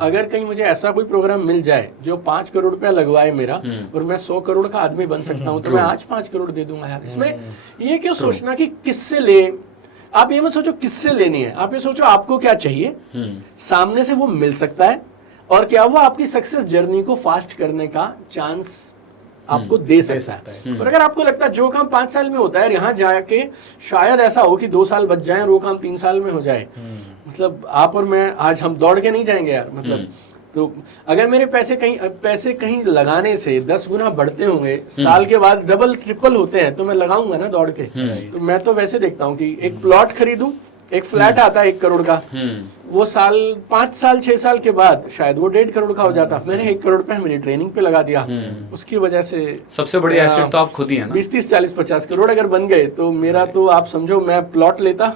अगर कहीं मुझे ऐसा कोई प्रोग्राम मिल जाए जो 5 करोड़ रुपया लगवाए मेरा, और मैं 100 करोड़ का आदमी बन सकता हूँ, तो मैं आज 5 करोड़ दे दूंगा यार। इसमें ये क्यों सोचना कि किससे ले, आप ये मत सोचो किससे लेनी है, आप ये सोचो आपको क्या चाहिए, सामने से वो मिल सकता है, और क्या वो आपकी सक्सेस जर्नी को फास्ट करने का चांस आपको दे सकता है। और अगर आपको लगता है जो काम 5 साल में होता है यहाँ जाके शायद ऐसा हो कि 2 साल बच जाए और वो काम 3 साल में हो जाए, मतलब आप और मैं आज हम दौड़ के नहीं जाएंगे यार, मतलब तो अगर मेरे पैसे कहीं लगाने से 10 गुना बढ़ते होंगे, साल के बाद डबल ट्रिपल होते हैं, तो मैं लगाऊंगा ना दौड़ के। तो मैं तो वैसे देखता हूँ कि एक प्लॉट खरीदूं, एक फ्लैट आता है 1 करोड़ का, वो 5 साल 6 साल के बाद शायद वो 1.5 करोड़ का हो जाता। मैंने 1 करोड़ रुपए मेरी ट्रेनिंग पे लगा दिया, उसकी वजह से सबसे बड़ी एसेट तो आप खुद ही है ना। 20-30-40-50 करोड़ अगर बन गए तो मेरा तो आप समझो मैं प्लॉट लेता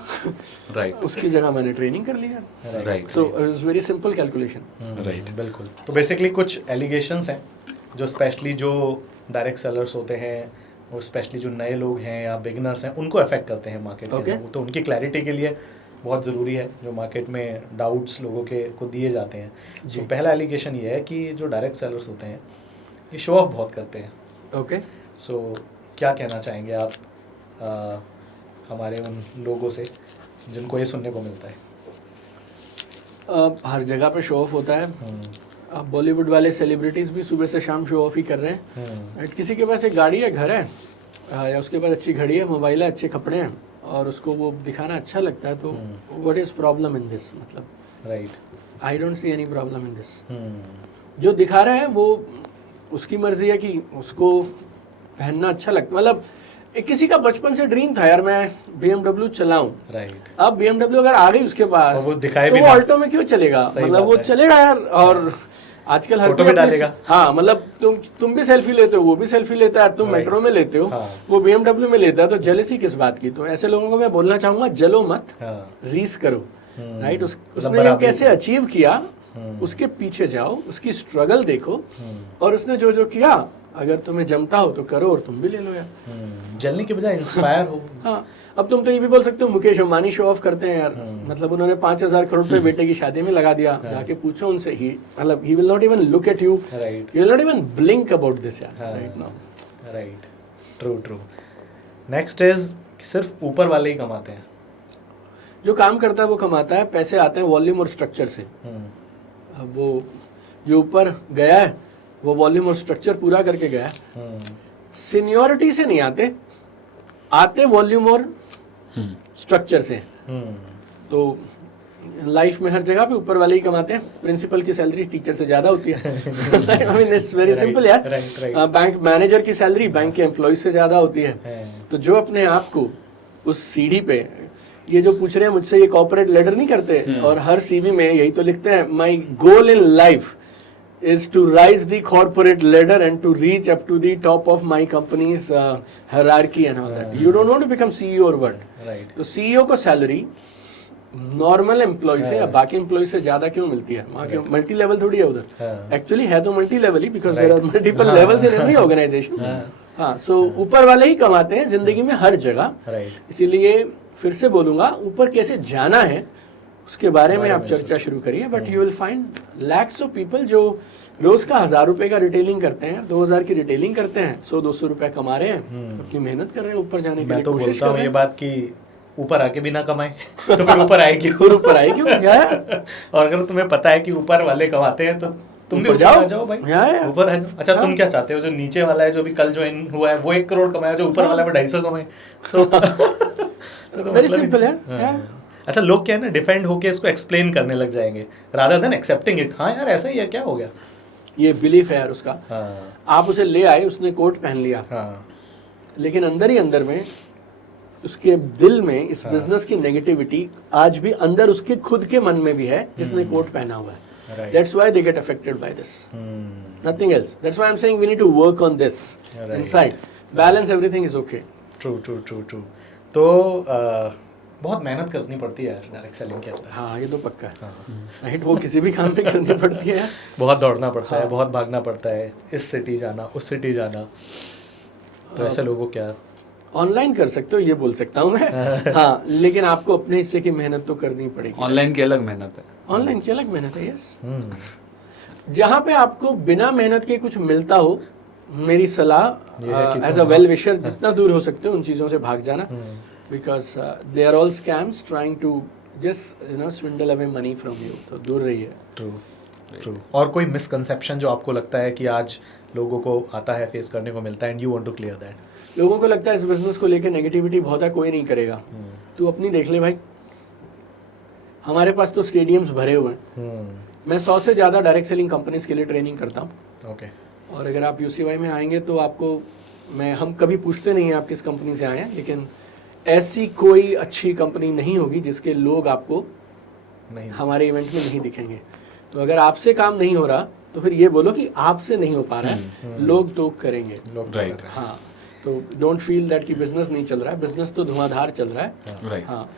राइट, उसकी जगह मैंने ट्रेनिंग कर लिया। Right, so it's very simple calculation. Right, बिल्कुल। तो बेसिकली कुछ एलिगेशंस हैं जो स्पेशली जो डायरेक्ट सेलर्स होते हैं, वो स्पेशली जो नए लोग हैं या बिगिनर्स हैं, उनको अफेक्ट करते हैं मार्केट के। तो उनकी क्लैरिटी के लिए बहुत ज़रूरी है जो मार्केट में डाउट्स लोगों के को दिए जाते हैं। तो पहला एलिगेशन ये है कि जो डायरेक्ट सेलर्स होते हैं ये शो ऑफ बहुत करते हैं। ओके, सो क्या कहना चाहेंगे आप हमारे उन लोगों से जिनको ये सुनने को मिलता है? हर जगह पे शो ऑफ होता है। अब बॉलीवुड वाले सेलिब्रिटीज भी सुबह से शाम शो ऑफ ही कर रहे हैं। किसी के पास एक गाड़ी है, घर है, या उसके पास अच्छी घड़ी है, मोबाइल है, अच्छे कपड़े हैं, और उसको वो दिखाना अच्छा लगता है, तो what is problem in this? मतलब right, I don't see any problem in this. जो दिखा रहे हैं वो उसकी मर्जी है कि उसको पहनना अच्छा लगता, मतलब किसी का बचपन से ड्रीम था यार मैं BMW चलाऊं। राइट, अब BMW अगर आ गई उसके पास और वो दिखाए तो भी वो ऑल्टो में क्यों चलेगा? मतलब वो चलेगा यार। और आजकल हर फोटो भी डालेगा। हाँ, मतलब तुम भी सेल्फी लेते हो, वो भी सेल्फी लेता है, तुम मेट्रो में लेते हो, वो BMW में लेता है, तो जेलसी किस बात की? तो ऐसे लोगों को मैं बोलना चाहूंगा, जलो मत, रीस करो। राइट, उसने कैसे अचीव किया उसके पीछे जाओ, उसकी स्ट्रगल देखो, और उसने जो जो किया अगर तुम्हें जमता हो तो करो, और तुम भी ले लो यार। जलने के बजाय इंस्पायर हो। हाँ, अब तुम तो ये भी बोल सकते हो मुकेश अंबानी शो ऑफ करते हैं यार। मतलब उन्होंने 5,000 करोड़ रुपए बेटे की शादी में लगा दिया। जाके पूछो उनसे, ही मतलब he will not even look at you, right, he will not even blink about this यार right now. Right, true. Next is सिर्फ ऊपर वाले ही कमाते हैं। जो काम करता है वो कमाता है, पैसे आते हैं वॉल्यूम और स्ट्रक्चर से। अब वो जो ऊपर गया है वो वॉल्यूम और स्ट्रक्चर पूरा करके गया है। सीनियोरिटी से नहीं आते वॉल्यूम और स्ट्रक्चर से। तो लाइफ में हर जगह पे ऊपर वाले ही कमाते हैं। प्रिंसिपल की सैलरी टीचर से ज्यादा होती है। I mean it's very simple यार। बैंक मैनेजर की सैलरी बैंक के एम्प्लॉय से ज्यादा होती है। तो जो अपने आप को उस सीढ़ी पे, ये जो पूछ रहे हैं मुझसे, ये कॉर्पोरेट लेटर नहीं करते और हर सीवी में यही तो लिखते हैं, my goal in life is to rise the corporate ladder and to reach up to the top of my company's hierarchy and all that. You don't want to become CEO or what? Right. तो CEO को salary normal employ से या बाकी employ से ज्यादा क्यों मिलती है? वहाँ के मल्टी लेवल थोड़ी है उधर। एक्चुअली है तो मल्टी लेवल ही, because there are multiple levels in every organization. हाँ, सो ऊपर वाले ही कमाते हैं जिंदगी में हर जगह। इसीलिए फिर से बोलूंगा, ऊपर कैसे जाना है उसके बारे में आप चर्चा शुरू करिए। But you will find lakhs of people जो रोज का 1,000 रुपए का रिटेलिंग करते हैं, 2,000 की रिटेलिंग करते हैं, 100-200 रुपए कमा रहे हैं, अपनी मेहनत कर रहे हैं ऊपर जाने के लिए। मैं तो बोलता हूँ ये बात कि ऊपर आके भी ना कमाए तो फिर ऊपर आए क्यों? ऊपर आए क्यों? और अगर तुम्हें पता है कि ऊपर वाले कमाते हैं तो तुम भी जाओ भाई, ऊपर आ जाओ। अच्छा, तुम क्या चाहते हो? जो नीचे वाला है, जो भी कल ज्वाइन हुआ है, वो 1 करोड़ कमाया, जो ऊपर वाला है 250 कमाए। वेरी सिंपल है। अच्छा, लोग क्या है ना, डिफेंड होके इसको एक्सप्लेन करने लग जाएंगे रादर देन एक्सेप्टिंग इट। हाँ यार ऐसा ही है, क्या हो गया। ये बिलीफ है यार उसका। हाँ आप उसे ले आए, उसने कोट पहन लिया, हाँ लेकिन अंदर ही अंदर में उसके दिल में इस हाँ। बिजनेस की नेगेटिविटी आज भी अंदर उसके खुद के मन में भी है, जिसने कोट पहना हुआ है। Right. That's why they get affected by this. Nothing else. That's why I'm saying we need to work on this Right. inside. Balance everything is okay. True true true true. तो बहुत मेहनत करनी पड़ती है यार डायरेक्ट सेलिंग के अंदर। हाँ, ये तो पक्का है। हाँ। राइट, वो किसी भी काम में करनी पड़ती है। बहुत दौड़ना पड़ता है, हाँ। बहुत भागना पड़ता है, इस सिटी जाना उस सिटी जाना। तो ऐसे लोगों को क्या ऑनलाइन कर सकते हो, ये बोल सकता हूँ मैं। हाँ, लेकिन आपको अपने हिस्से की मेहनत तो करनी पड़ेगी। ऑनलाइन की अलग मेहनत है। ऑनलाइन की अलग मेहनत है, यस। जहाँ पे आपको बिना मेहनत के कुछ मिलता हो, मेरी सलाह एज अ वेल विशर जितना दूर हो सकते हो उन चीज़ों से भाग जाना, because they are all scams trying to just swindle away money from you. तो दूर रहिए। True true. और कोई मिसकंसेप्शन जो आपको लगता है कि आज लोगों को आता है, फेस करने को मिलता है, and you want to clear that? लोगों को लगता है इस बिजनेस को लेकर नेगेटिविटी बहुत है, कोई नहीं करेगा। तू अपनी देख ले भाई, हमारे पास तो स्टेडियम्स भरे हुए हैं। मैं 100 से ज़्यादा डायरेक्ट सेलिंग कंपनीज के लिए ट्रेनिंग करता हूँ। ओके। और अगर आप यूसीवाई में आएंगे तो आपको हम कभी पूछते नहीं हैं आप किस कंपनी से आए हैं, लेकिन ऐसी कोई अच्छी कंपनी नहीं होगी जिसके लोग आपको नहीं, हमारे इवेंट में नहीं दिखेंगे। तो अगर आपसे काम नहीं हो रहा तो फिर ये बोलो कि आपसे नहीं हो पा रहा है, लोग तो करेंगे। लोग राइट। हाँ, तो डोंट फील दैट कि बिजनेस नहीं चल रहा है, बिजनेस तो धुआंधार चल रहा है। राइट। हाँ,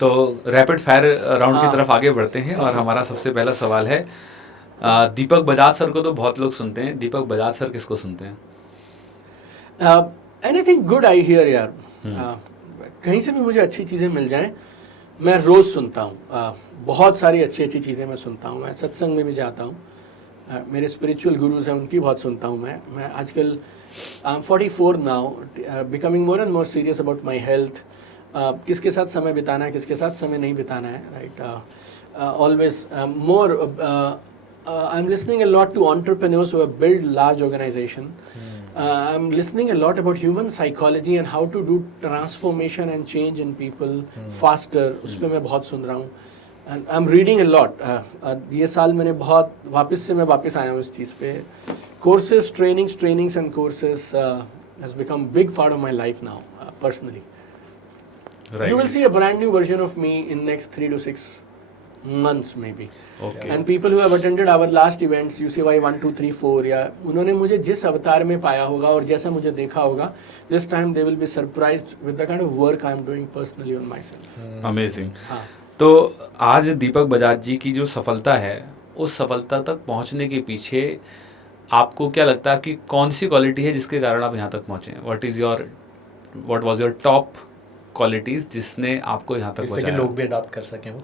तो रैपिड फायर राउंड की हाँ। तरफ आगे बढ़ते हैं और हमारा सबसे पहला सवाल है, दीपक बजाज सर को तो बहुत लोग सुनते हैं, दीपक बजाज सर किसको सुनते हैं? एनीथिंग गुड आई हियर यार। कहीं से भी मुझे अच्छी चीज़ें मिल जाएं, मैं रोज़ सुनता हूँ। बहुत सारी अच्छी अच्छी चीज़ें मैं सुनता हूँ। मैं सत्संग में भी जाता हूँ। मेरे स्पिरिचुअल गुरुज हैं, उनकी बहुत सुनता हूँ मैं आजकल I am 44 now, becoming more and more serious about my health. किसके साथ समय बिताना है, किसके साथ समय नहीं बिताना है, right. Always more I'm listening a lot to entrepreneurs who have built large organization. I'm listening a lot about human psychology and how to do transformation and change in people faster. उस पे मैं बहुत सुन रहा हूँ। And I'm reading a lot. ये साल मैंने बहुत मैं वापस आया हूँ इस चीज़ पे। Courses, trainings and courses has become big part of my life now, personally. Right. You will see a brand new version of me in next 3 to 6 months maybe. Okay. And people who have attended our last events, UCY 1, 2, 3, 4, या उन्होंने मुझे जिस अवतार में पाया होगा और जैसा मुझे देखा होगा, this time they will be surprised with the kind of work I am doing personally on myself. Amazing. हाँ. तो आज दीपक बजाज जी की जो सफलता है, उस सफलता तक पहुंचने के पीछे आपको क्या लगता है कि कौन सी क्वालिटी है जिसके कारण आप यहाँ तक पहुँचे? What was your top qualities जिसने आपको यहाँ तक जिससे कि पहुँचाया? लोग भी अडॉप्ट कर सकें वो।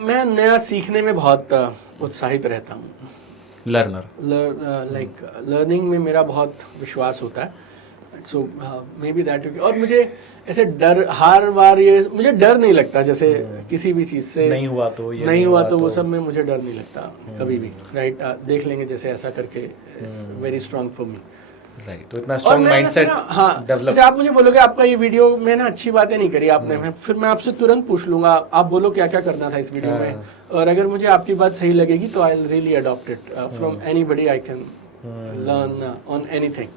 मैं नया सीखने में बहुत उत्साहित रहता हूँ। लर्नर। लर्निंग में मेरा बहुत विश्वास होता है। सो मे बी दैट। और मुझे ऐसे हर बार ये मुझे डर नहीं लगता, जैसे किसी भी चीज़ से नहीं हुआ तो ये नहीं हुआ तो वो सब में मुझे डर नहीं लगता कभी भी, राइट। देख लेंगे जैसे ऐसा करके, very strong for me, right. तो इतना स्ट्रांग माइंडसेट डेवलप। जैसे आप मुझे बोलोगे आपका ये वीडियो में ना अच्छी बातें नहीं करी आपने, फिर मैं आपसे तुरंत पूछ लूंगा आप बोलो क्या क्या करना था इस वीडियो में, और अगर मुझे आपकी बात सही लगेगी तो I will really adopt it from anybody. I can learn on anything.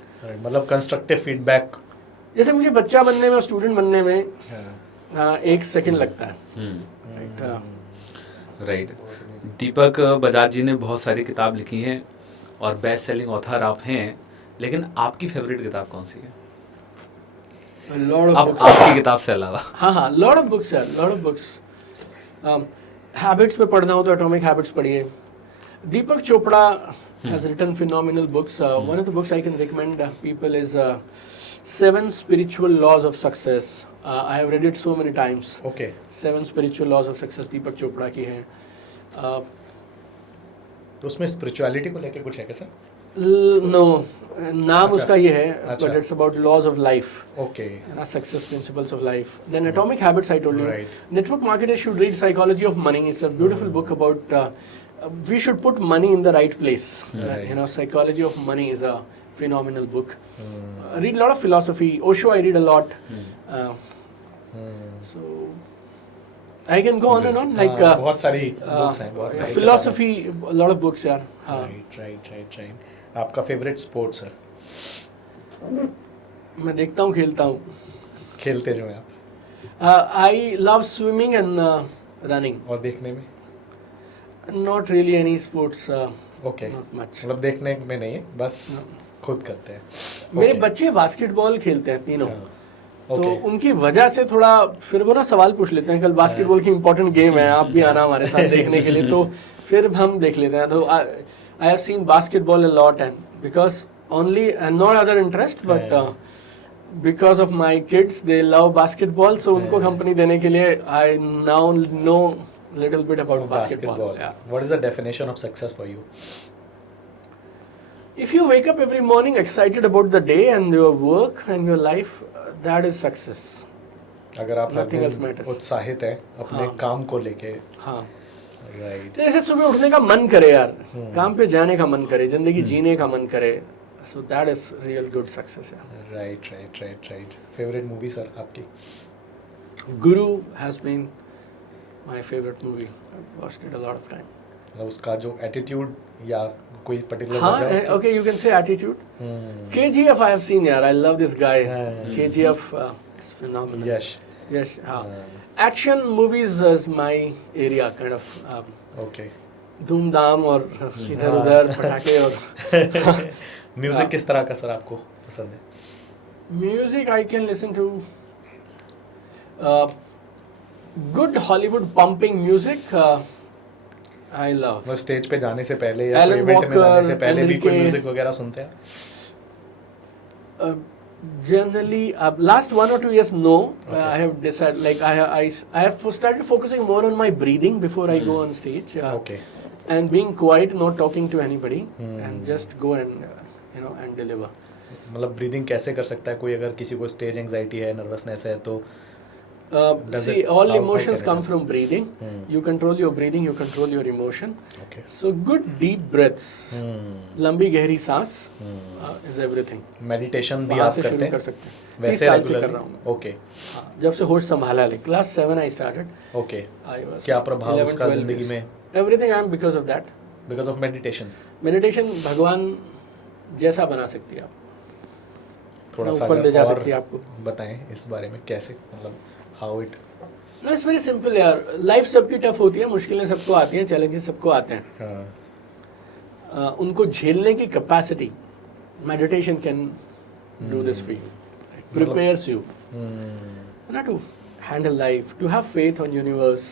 मतलब कंस्ट्रक्टिव फीडबैक। जैसे मुझे बच्चा बनने में और स्टूडेंट बनने में 1 सेकंड लगता है, राइट। दीपक बजाज जी ने बहुत सारी किताब लिखी हैं और बेस्ट सेलिंग ऑथर आप हैं, लेकिन आपकी फेवरेट किताब कौन सी है? आपकी किताब से अलावा? हाँ, लॉट ऑफ बुक्स है, लॉट ऑफ बुक्स। हैबिट्स पे पढ़ना हो तो एटॉमिक हैबिट्स पढ़िए। दीपक Chopra has written phenomenal books. One of the books I can recommend people is 7 Spiritual Laws of Success. I have read it so many times. Okay. 7 Spiritual Laws of Success दीपक चोपड़ा की हैं। तो उसमें spirituality को लेकर कुछ है क्या सर? No, नाम उसका ये है, अच्छा. but it's about laws of life. Okay. Success principles of life. Then Atomic Habits I told you. Right. Network marketers should read Psychology of Money. It's a beautiful book about we should put money in the right place. Right. Psychology of Money is a phenomenal book. Read a lot of philosophy. Osho I read a lot. So I can go on and on, like बहुत सारी books हैं, बहुत सारी philosophy, a lot of books यार. हाँ. Right. आपका favourite sports sir? मैं देखता हूँ, खेलता हूँ. खेलते जो हैं आप? I love swimming and running. और देखने में? Not really any sports. Okay. Not much. मतलब देखने में नहीं है, बस खुद करते हैं. मेरे बच्चे बास्केटबॉल खेलते हैं तीनों. तो Okay. उनकी वजह से थोड़ा फिर वो ना सवाल पूछ लेते हैं, कल बास्केटबॉल की इम्पोर्टेंट गेम है, आप भी आना हमारे साथ देखने के लिए. तो फिर हम देख लेते हैं. तो I have seen basketball a lot, and because only and not other interest, but because of my kids, they love basketball, so उनको कंपनी देने के लिए I now know little bit about basketball. Yeah. What is the definition of success for you? If you wake up every morning excited about the day and your work and your life, that is success. अगर आप हर Nothing else दिन matters. उत्साहित हैं अपने हाँ. काम को लेके. हाँ. राइट. जैसे सुबह उठने का मन करे यार, काम पे जाने का मन करे, जिंदगी जीने का मन करे, so that is real good success. Right. Favourite movie sir आपकी? Guru has been my favorite movie. I've watched it a lot of time. मतलब उसका जो एटीट्यूड या कोई पर्टिकुलर हाँ, वजह उसकी? okay, you can say attitude. KGF I have seen यार, I love this guy. KGF is phenomenal. Yes, हाँ. Action movies is my area, kind of. Okay. धूमधाम और इधर उधर पटाखे और म्यूजिक किस तरह का सर आपको पसंद है? music I can listen to good Hollywood pumping music. I love. वो स्टेज पे जाने से पहले या Alan कोई इवेंट में जाने से पहले भी कोई Walker, म्यूजिक वगैरह सुनते हैं? Generally, last 1 or 2 years, no. I have decided, like I have started focusing more on my breathing before I go on stage. Okay. And being quiet, not talking to anybody, and just go and and deliver. मतलब breathing कैसे कर सकता है कोई, अगर किसी को stage anxiety है, नर्वसनेस है तो? See, all emotions come from breathing. You control your breathing, you control your emotion. Okay. So good deep breaths, लंबी गहरी सांस is everything. मेडिटेशन भी वहाँ आप से करते शुरू हैं? कर सकते हैं. वैसे 30 साल से कर रेगुलरली? रहा हूँ मैं. ओके. जब से होश संभाला है, class 7 I started. Okay. I was क्या प्रभाव 11, उसका 12 जिंदगी years. में? Everything I am because of that. Because of meditation. Meditation भगवान जैसा बना सकती है आप, थोड़ा सा ऊपर ले जा अगर सकती है आपको. और बताएं इस बारे में, कैसे, मतलब how it? No, it's very simple यार. लाइफ सबकी टफ होती है, मुश्किलें सबको आती हैं, चैलेंजेस सबको आते हैं. उनको झेलने की capacity meditation can do this for you. Prepares you ना to handle life, to have faith on universe.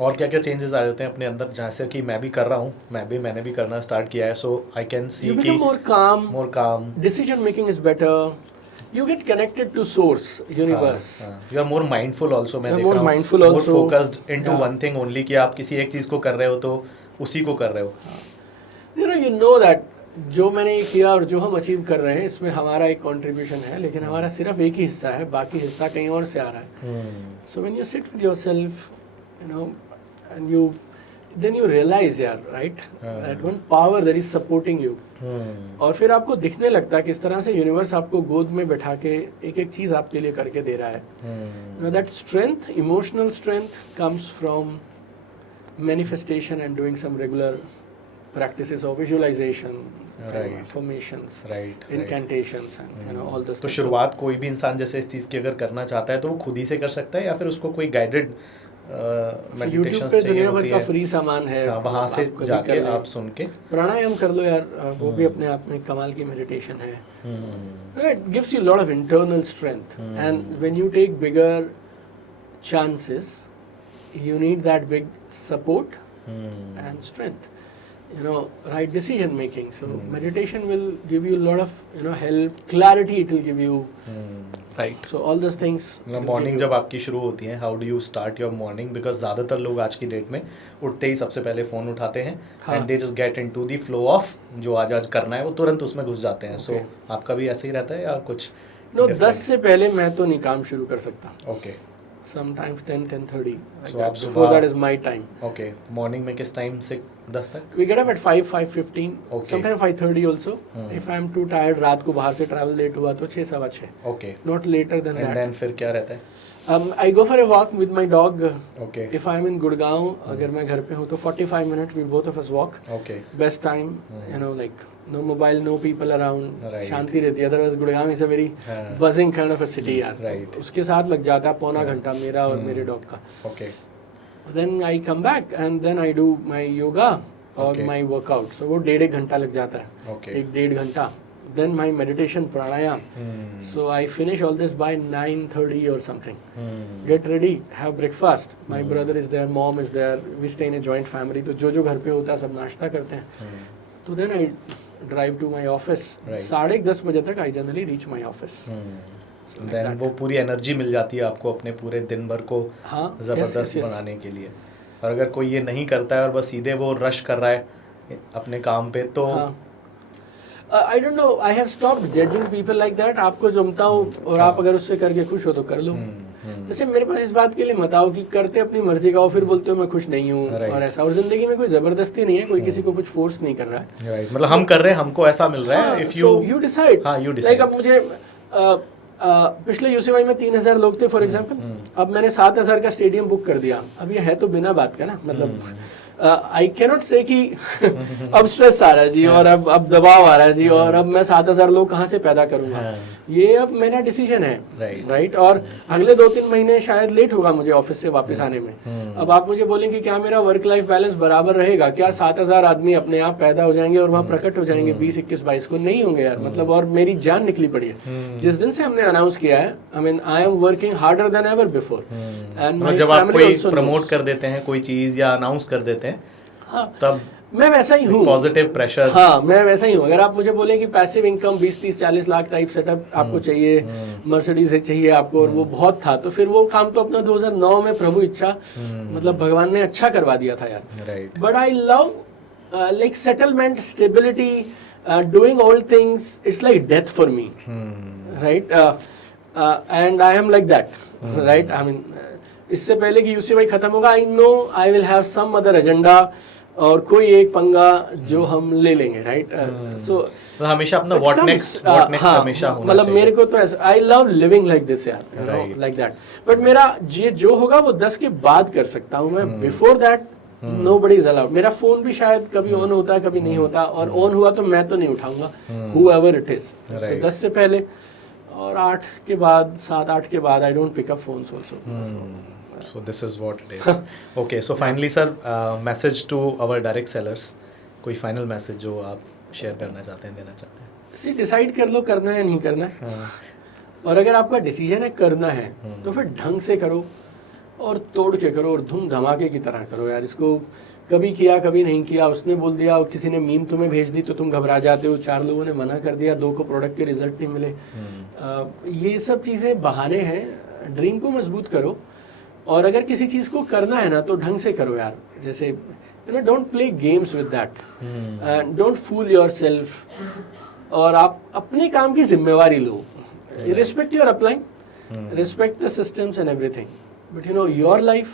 और क्या क्या चेंजेस आ जाते हैं अपने अंदर, जैसे कि मैं भी कर रहा हूँ, मैंने भी करना स्टार्ट किया है, सो आई कैन सी You कि become more calm. Decision making is better. You get connected to source, universe. You are more mindful also. मैं You are देख more रहा हूँ, mindful more also. focused into Yeah. one thing only, कि आप किसी एक चीज को कर रहे हो तो उसी को कर रहे हो. You know that जो मैंने ये किया और जो हम अचीव कर रहे हैं, इसमें हमारा एक कंट्रीब्यूशन है, लेकिन हमारा सिर्फ एक ही हिस्सा है, बाकी हिस्सा कहीं और से आ रहा है. So when you sit with yourself, and then you realize, right, that one power that is supporting you. और फिर आपको दिखने लगता है किस तरह से यूनिवर्स आपको गोद में बैठा के एक एक चीज आपके लिए करके दे रहा है. That strength, emotional strength, comes from manifestation and doing some regular practices of visualization, affirmations, incantations, and all this. तो शुरुआत कोई भी इंसान जैसे इस चीज की अगर करना चाहता है तो वो खुद ही से कर सकता है, या फिर उसको कोई गाइडेड यूट्यूब पे दुनिया भर का फ्री सामान है, वहाँ से जाके आप सुन के प्राणायाम कर लो यार, वो भी अपने आप में कमाल की मेडिटेशन है. It gives you a lot of internal strength, and when you take bigger chances, you need that big support and strength. Right decision making. So meditation will give you a lot of help, clarity it will give you. Right. So all those things. Morning जब आपकी शुरू होती है, how do you start your morning? Because ज़्यादातर लोग आज की date में उठते ही सबसे पहले फ़ोन उठाते हैं, and they just get into the flow of जो आज करना है, वो तुरंत उसमें घुस जाते हैं. सो आपका भी ऐसे ही रहता है या कुछ? 10 से पहले मैं तो नहीं काम शुरू कर सकता. ओके. Sometimes 10:30. So आप before that is my time. Okay. Morning में किस टाइम से 10 तक? We get up at 5:15. Okay. Sometimes 5:30 also. If I am too tired, रात को बाहर से ट्रैवल लेट हुआ तो 6 सवा 6. Okay. Not later than that. And then फिर क्या रहता है? I go for a walk with my dog. Okay. If I'm in Gurgaon, अगर मैं घर पे हूँ तो 45 minutes we both of us walk. Okay. Best time, you know, like no mobile, no people around. Right. शांति रहती है. Otherwise Gurgaon is a very हाँ. buzzing kind of a city यार. Right. उसके साथ लग जाता है पौना घंटा मेरा और मेरे डॉग का. Okay. Then I come back and then I do my yoga or Okay. my workout. So वो 1.5 घंटा लग जाता है. Okay. 1.5 घंटा. Then my meditation pranayam. So I finish all this by 9:30 or something. Get ready, have breakfast. My brother is there, mom is there. We stay in a joint family. तो जो घर पे होता है सब नाश्ता करते हैं. तो then I drive to my office. Right. 10:30 बजे तक I generally reach my office. So like then that. वो पूरी एनर्जी मिल जाती है आपको अपने पूरे दिन भर को हाँ, ज़बरदस्त yes. बनाने के लिए. और अगर कोई ये नहीं करता है और बस सीधे वो रश कर रहा है अपने काम पे तो हाँ. I don't know. I have stopped judging people like that. आपको जमता हो और आप अगर उससे करके खुश हो तो कर लो. जैसे मेरे पास इस बात के लिए मत आओ कि करते अपनी मर्जी का हो फिर बोलते हो मैं खुश नहीं हूँ और ऐसा. और जिंदगी में कोई जबरदस्ती नहीं है, कोई किसी को कुछ फोर्स नहीं कर रहा है. राइट, मतलब हम कर रहे हैं, हमको ऐसा मिल रहा है. If you decide. हाँ, you decide. लाइक अब मुझे पिछले यूसीवाई में 3,000 लोग थे फॉर एग्जांपल. अब मैंने 7,000 का स्टेडियम बुक कर दिया. अब ये है तो बिना बात का ना, मतलब आई कैनॉट से कि अब स्ट्रेस आ रहा है जी और अब दबाव आ रहा है जी और अब मैं 7,000 लोग कहाँ से पैदा करूंगा. ये अब मेरा डिसीजन है. राइट. और अगले 2-3 महीने शायद लेट होगा मुझे ऑफिस से वापस आने में. अब आप मुझे बोलेंगे क्या मेरा वर्क लाइफ बैलेंस बराबर रहेगा क्या? 7,000 आदमी अपने आप पैदा हो जाएंगे और वहाँ प्रकट हो जाएंगे 20, 21, 22 को? नहीं होंगे यार. मतलब और मेरी जान निकली पड़ी है जिस दिन से हमने अनाउंस किया है. I mean I am working harder than ever before. And जब आप कोई प्रमोट कर देते हैं कोई चीज या अनाउंस कर देते हैं, हाँ, तब मैं वैसा ही हूँ. Positive pressure. हाँ, मैं वैसा ही हूँ. अगर आप मुझे बोले कि passive income 20, 30, 40 lakh type setup आपको चाहिए, मर्सिडीज चाहिए आपको और वो बहुत था, तो फिर वो काम तो अपना 2009 में प्रभु इच्छा मतलब भगवान ने अच्छा करवा दिया था यार. Right. But I love like settlement, stability, doing all things. It's like death for me. Right. And I am like that. Right. I mean इससे पहले कि यूसीवाई खत्म होगा, I know I will have some other agenda और कोई एक पंगा जो हम ले लेंगे. राइट. सो हमेशा अपना व्हाट नेक्स्ट हमेशा होना मतलब चाहिए. मेरे को तो ऐसा I love living like this यार, लाइक दैट. बट मेरा ये जो होगा वो 10 के बाद कर सकता हूँ मैं. Before that nobody is allowed. मेरा फोन भी शायद कभी ऑन होता है कभी नहीं होता, और ऑन हुआ तो मैं तो नहीं उठाऊंगा, whoever it is. तो 10 से पहले और 8 के बाद, 7-8 के बाद I don't pick up phones also. So this is what it is. Okay, so finally sir, message to our direct sellers. कोई final message जो आप share करना चाहते हैं, देना चाहते हैं? See, decide कर लो करना है नहीं करना है. और अगर आपका डिसीजन है करना है तो फिर ढंग से करो और तोड़ के करो और धूम धमाके की तरह करो यार. इसको कभी किया कभी नहीं किया, उसने बोल दिया और किसी ने मीम तुम्हें भेज दी तो तुम घबरा जाते हो, 4 लोगों ने मना कर दिया, 2 को प्रोडक्ट के रिजल्ट नहीं मिले. ये सब चीज़ें बहाने हैं. ड्रीम को मजबूत करो और अगर किसी चीज़ को करना है ना तो ढंग से करो यार. जैसे you know, don't play games with that, don't fool yourself. और आप अपने काम की जिम्मेवारी लो. Respect your upline, respect the systems and everything, but you know your life,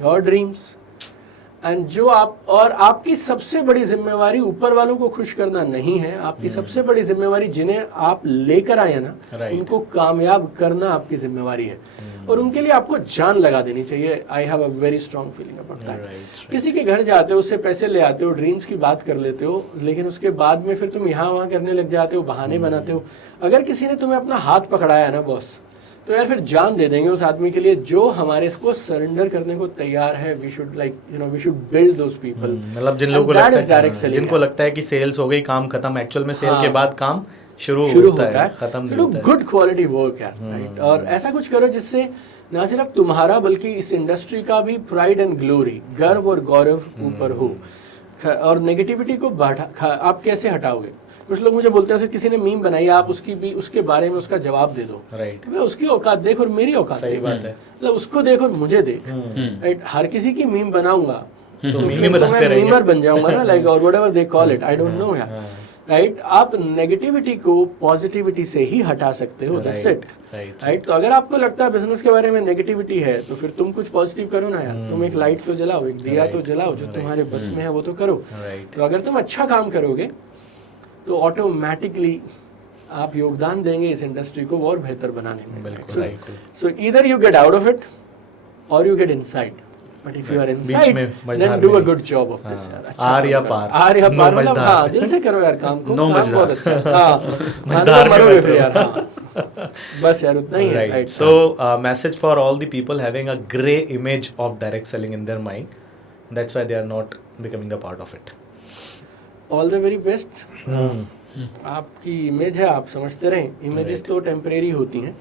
your dreams. And जो आप, और आपकी सबसे बड़ी जिम्मेवारी ऊपर वालों को खुश करना नहीं है. आपकी सबसे बड़ी जिम्मेवारी जिन्हें आप लेकर आए ना, उनको कामयाब करना आपकी जिम्मेवारी है. और उनके लिए आपको जान लगा देनी चाहिए. I have a very strong feeling about that. किसी के घर जाते हो, उससे पैसे ले आते हो, ड्रीम्स की बात कर लेते हो, लेकिन उसके बाद में फिर तुम यहाँ वहाँ करने लग जाते हो, बहाने बनाते हो. अगर किसी ने तुम्हें अपना हाथ पकड़ाया ना बॉस, तो यार फिर जान दे देंगे उस आदमी के लिए जो हमारे इसको सरेंडर करने को तैयार है. We should like you know, we should build those people. मतलब जिनको लगता है कि सेल्स हो गई, काम खत्म, एक्चुअल में सेल के बाद काम शुरू होता है, खत्म नहीं होता है. गुड क्वालिटी वर्क यार. राइट. और ऐसा कुछ करो जिससे ना सिर्फ तुम्हारा बल्कि इस इंडस्ट्री का भी प्राइड एंड ग्लोरी, गर्व और गौरव ऊपर हो. और नेगेटिविटी को आप कैसे हटाओगे? कुछ लोग मुझे बोलते हैं सर किसी ने मीम बनाई, आप उसकी भी उसके बारे में उसका जवाब दे दो. राइट. मैं उसकी औकात देख और मेरी औकात. सही बात है. मतलब उसको देख और मुझे देख. राइट. हर किसी की मीम बनाऊंगा तो मीमर बन जाऊंगा ना, लाइक और whatever they call it, I don't know यार. राइट. आप नेगेटिविटी को पॉजिटिविटी से ही हटा सकते हो. That's it. राइट. तो अगर आपको लगता है बिजनेस के बारे में नेगेटिविटी है तो फिर तुम कुछ पॉजिटिव करो ना यार. तुम एक लाइट तो जलाओ, एक दिया तो जलाओ, जो तुम्हारे बस में है वो तो करो. तो अगर तुम अच्छा काम करोगे तो ऑटोमेटिकली आप योगदान देंगे इस इंडस्ट्री को और बेहतर बनाने में। बिल्कुल। So either you get out of it और you get inside, but if you are inside then do a good job of this. आर या पार, आर या पार, मतलब हाँ दिल से करो यार काम को, काम बहुत अच्छा है। हाँ मजेदार मरोगे फिर यार। हाँ बस यार उतना ही है। Right. So message for all the people having a grey image of direct selling in their mind, that's why they are not becoming the part of it. All the very best. आपकी image है, आप समझते रहें, images तो temporary होती हैं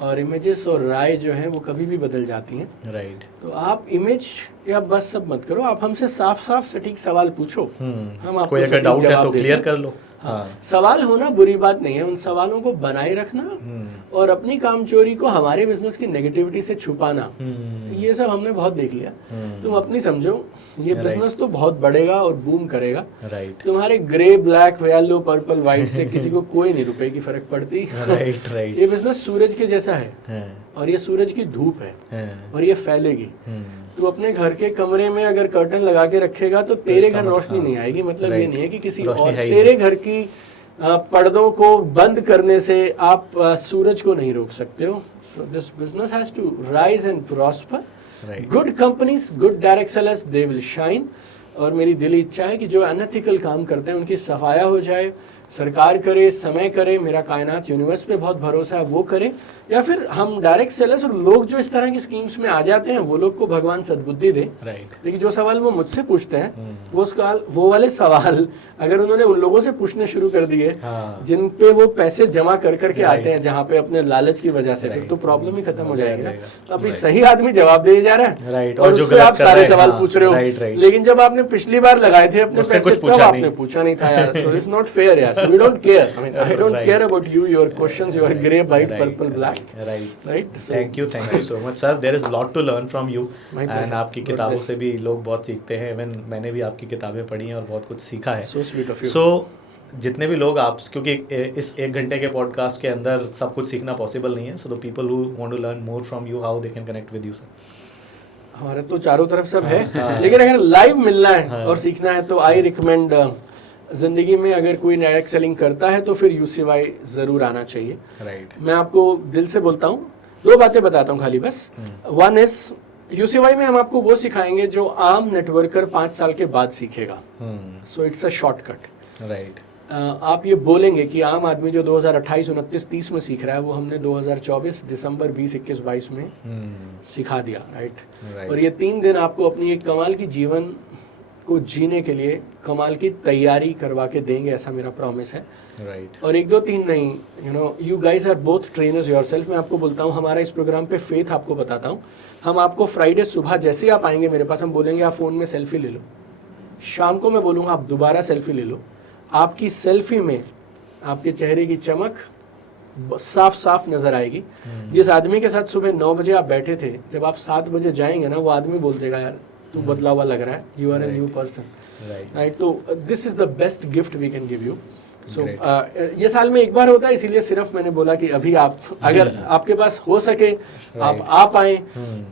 और images और राय जो है वो कभी भी बदल जाती हैं। राइट। तो आप इमेज या बस सब मत करो, आप हमसे साफ साफ सटीक सवाल पूछो, हम आपको कोई अगर सटीक डाउट है जवाब तो देते क्लियर हैं। कर लो। हाँ, सवाल होना बुरी बात नहीं है, उन सवालों को बनाए रखना और अपनी कामचोरी को हमारे बिजनेस की नेगेटिविटी से छुपाना, ये सब हमने बहुत देख लिया। तुम अपनी समझो, ये बिजनेस तो बहुत बढ़ेगा और बूम करेगा। राइट। तुम्हारे grey, black, yellow, purple, white से किसी को कोई नहीं रुपए की फर्क पड़ती। Right right. ये बिजनेस सूरज के जैसा है और ये सूरज की धूप है और ये फैलेगी। तू अपने घर के कमरे में अगर कर्टन लगा के रखेगा तो तेरे घर रोशनी नहीं आएगी, मतलब ये नहीं है कि किसी और तेरे घर की पर्दों को बंद करने से आप सूरज को नहीं रोक सकते हो। So this business has to rise and prosper. Good companies, good direct sellers, they will shine. और मेरी दिली इच्छा है कि जो अनएथिकल काम करते हैं उनकी सफाया हो जाए, सरकार करे, समय करे, मेरा कायनात यूनिवर्स पे बहुत भरोसा है वो करे, या फिर हम डायरेक्ट सेलर्स और लोग जो इस तरह की स्कीम्स में आ जाते हैं वो लोग को भगवान सद्बुद्धि दे। लेकिन जो सवाल वो मुझसे पूछते हैं वो वाले सवाल अगर उन्होंने उन लोगों से पूछने शुरू कर दिए जिन पे वो पैसे जमा कर करके आते हैं, जहाँ पे अपने लालच की वजह से, फिर तो प्रॉब्लम ही खत्म हो जाएगा। तो अभी सही आदमी जवाब दे जा रहा है और उससे आप सारे सवाल पूछ रहे हो, लेकिन जब आपने पिछली बार लगाए थे अपने पैसे तब आपने पूछा नहीं था यार। सो इट्स नॉट फेयर यार। We don't care. I mean, I don't care about you, your questions, your grey, white, purple, black. Right. So, thank you so much, sir. There is a lot to learn from you. And आपकी किताबों से भी लोग बहुत सीखते हैं। Even मैंने भी आपकी किताबें पढ़ी हैं और बहुत कुछ सीखा है। So sweet of you. So जितने भी लोग आप, क्योंकि इस 1 घंटे के पॉडकास्ट के अंदर सब कुछ सीखना पॉसिबल नहीं है, so the people who want to learn more from you, how they can connect with you, sir? हमारे तो चारों तरफ सब है, लेकिन अगर लाइव मिलना है और सीखना है तो आई रिकमेंड, जिंदगी में अगर कोई डायरेक्ट सेलिंग करता है तो फिर यूसीवाई जरूर आना चाहिए। मैं आपको दिल से बोलता हूँ, 2 बातें बताता हूँ खाली बस। वन इज, यूसीवाई में हम आपको वो सिखाएंगे जो आम नेटवर्कर 5 साल के बाद सीखेगा। So it's a shortcut. Right. आप ये बोलेंगे कि आम आदमी जो 2028, 29, 30 में सीख रहा है वो हमने 2024 दिसंबर 20, 21, 22 में सिखा दिया। राइट। और ये 3 दिन आपको अपनी एक कमाल की जीवन को जीने के लिए कमाल की तैयारी करवा के देंगे, ऐसा मेरा प्रॉमिस है। राइट। और 1, 2, 3 नहीं, you guys are both trainers yourself. मैं आपको बोलता हूँ, हमारा इस प्रोग्राम पे फेथ आपको बताता हूँ। हम आपको फ्राइडे सुबह जैसे ही आप आएंगे मेरे पास, हम बोलेंगे आप फ़ोन में सेल्फी ले लो। शाम को मैं बोलूँगा आप दोबारा सेल्फी ले लो। आपकी सेल्फी में आपके चेहरे की चमक साफ साफ नजर आएगी। जिस आदमी के साथ सुबह 9 बजे आप बैठे थे, जब आप 7 बजे जाएंगे ना, वो आदमी बोल देगा यार तू बदला हुआ लग रहा है, you are a new person. Right. तो this is the best gift we can give you. So ये साल में एक बार होता है, इसीलिए सिर्फ मैंने बोला कि अभी आप अगर आपके पास हो सके आप आ पाए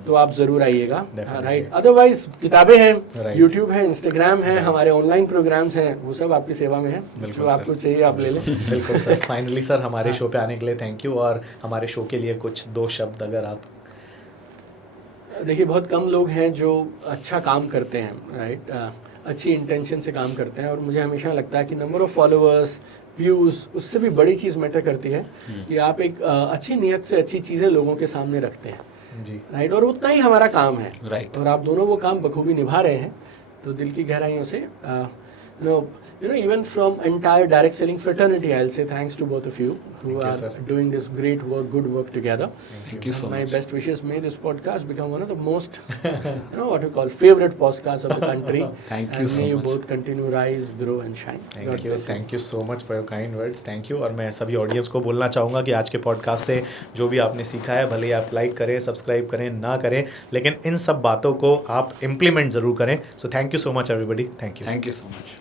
तो आप जरूर आइएगा। राइट। अदरवाइज किताबें हैं, यूट्यूब है, इंस्टाग्राम है, हमारे ऑनलाइन प्रोग्राम्स हैं, वो सब आपकी सेवा में है। जो आपको चाहिए आप ले लें। बिल्कुल सर। फाइनली सर, हमारे शो पे आने के लिए थैंक यू। और हमारे शो के लिए कुछ 2 शब्द अगर आप। देखिए, बहुत कम लोग हैं जो अच्छा काम करते हैं, राइट, अच्छी इंटेंशन से काम करते हैं। और मुझे हमेशा लगता है कि नंबर ऑफ फॉलोअर्स, व्यूज़, उससे भी बड़ी चीज़ मैटर करती है कि आप एक अच्छी नीयत से अच्छी चीज़ें लोगों के सामने रखते हैं जी। राइट। और उतना ही हमारा काम है। राइट। और आप दोनों वो काम बखूबी निभा रहे हैं, तो दिल की गहराइयों से even from entire direct selling fraternity, I'll say thanks to both of you who are doing this great work, good work together. Thank you so much. My best wishes. May this podcast become one of the most, what you call favorite podcasts of the country. Thank you so much. And may you both continue rise, grow and shine. Thank you so much for your kind words. Thank you. और मैं सभी audience को बोलना चाहूँगा कि आज के podcast से जो भी आपने सीखा है, भले ही आप लाइक करें, सब्सक्राइब करें, ना करें, लेकिन इन सब बातों को आप इम्प्लीमेंट ज़रूर करें। So thank you so much everybody. Thank you. Thank you so much.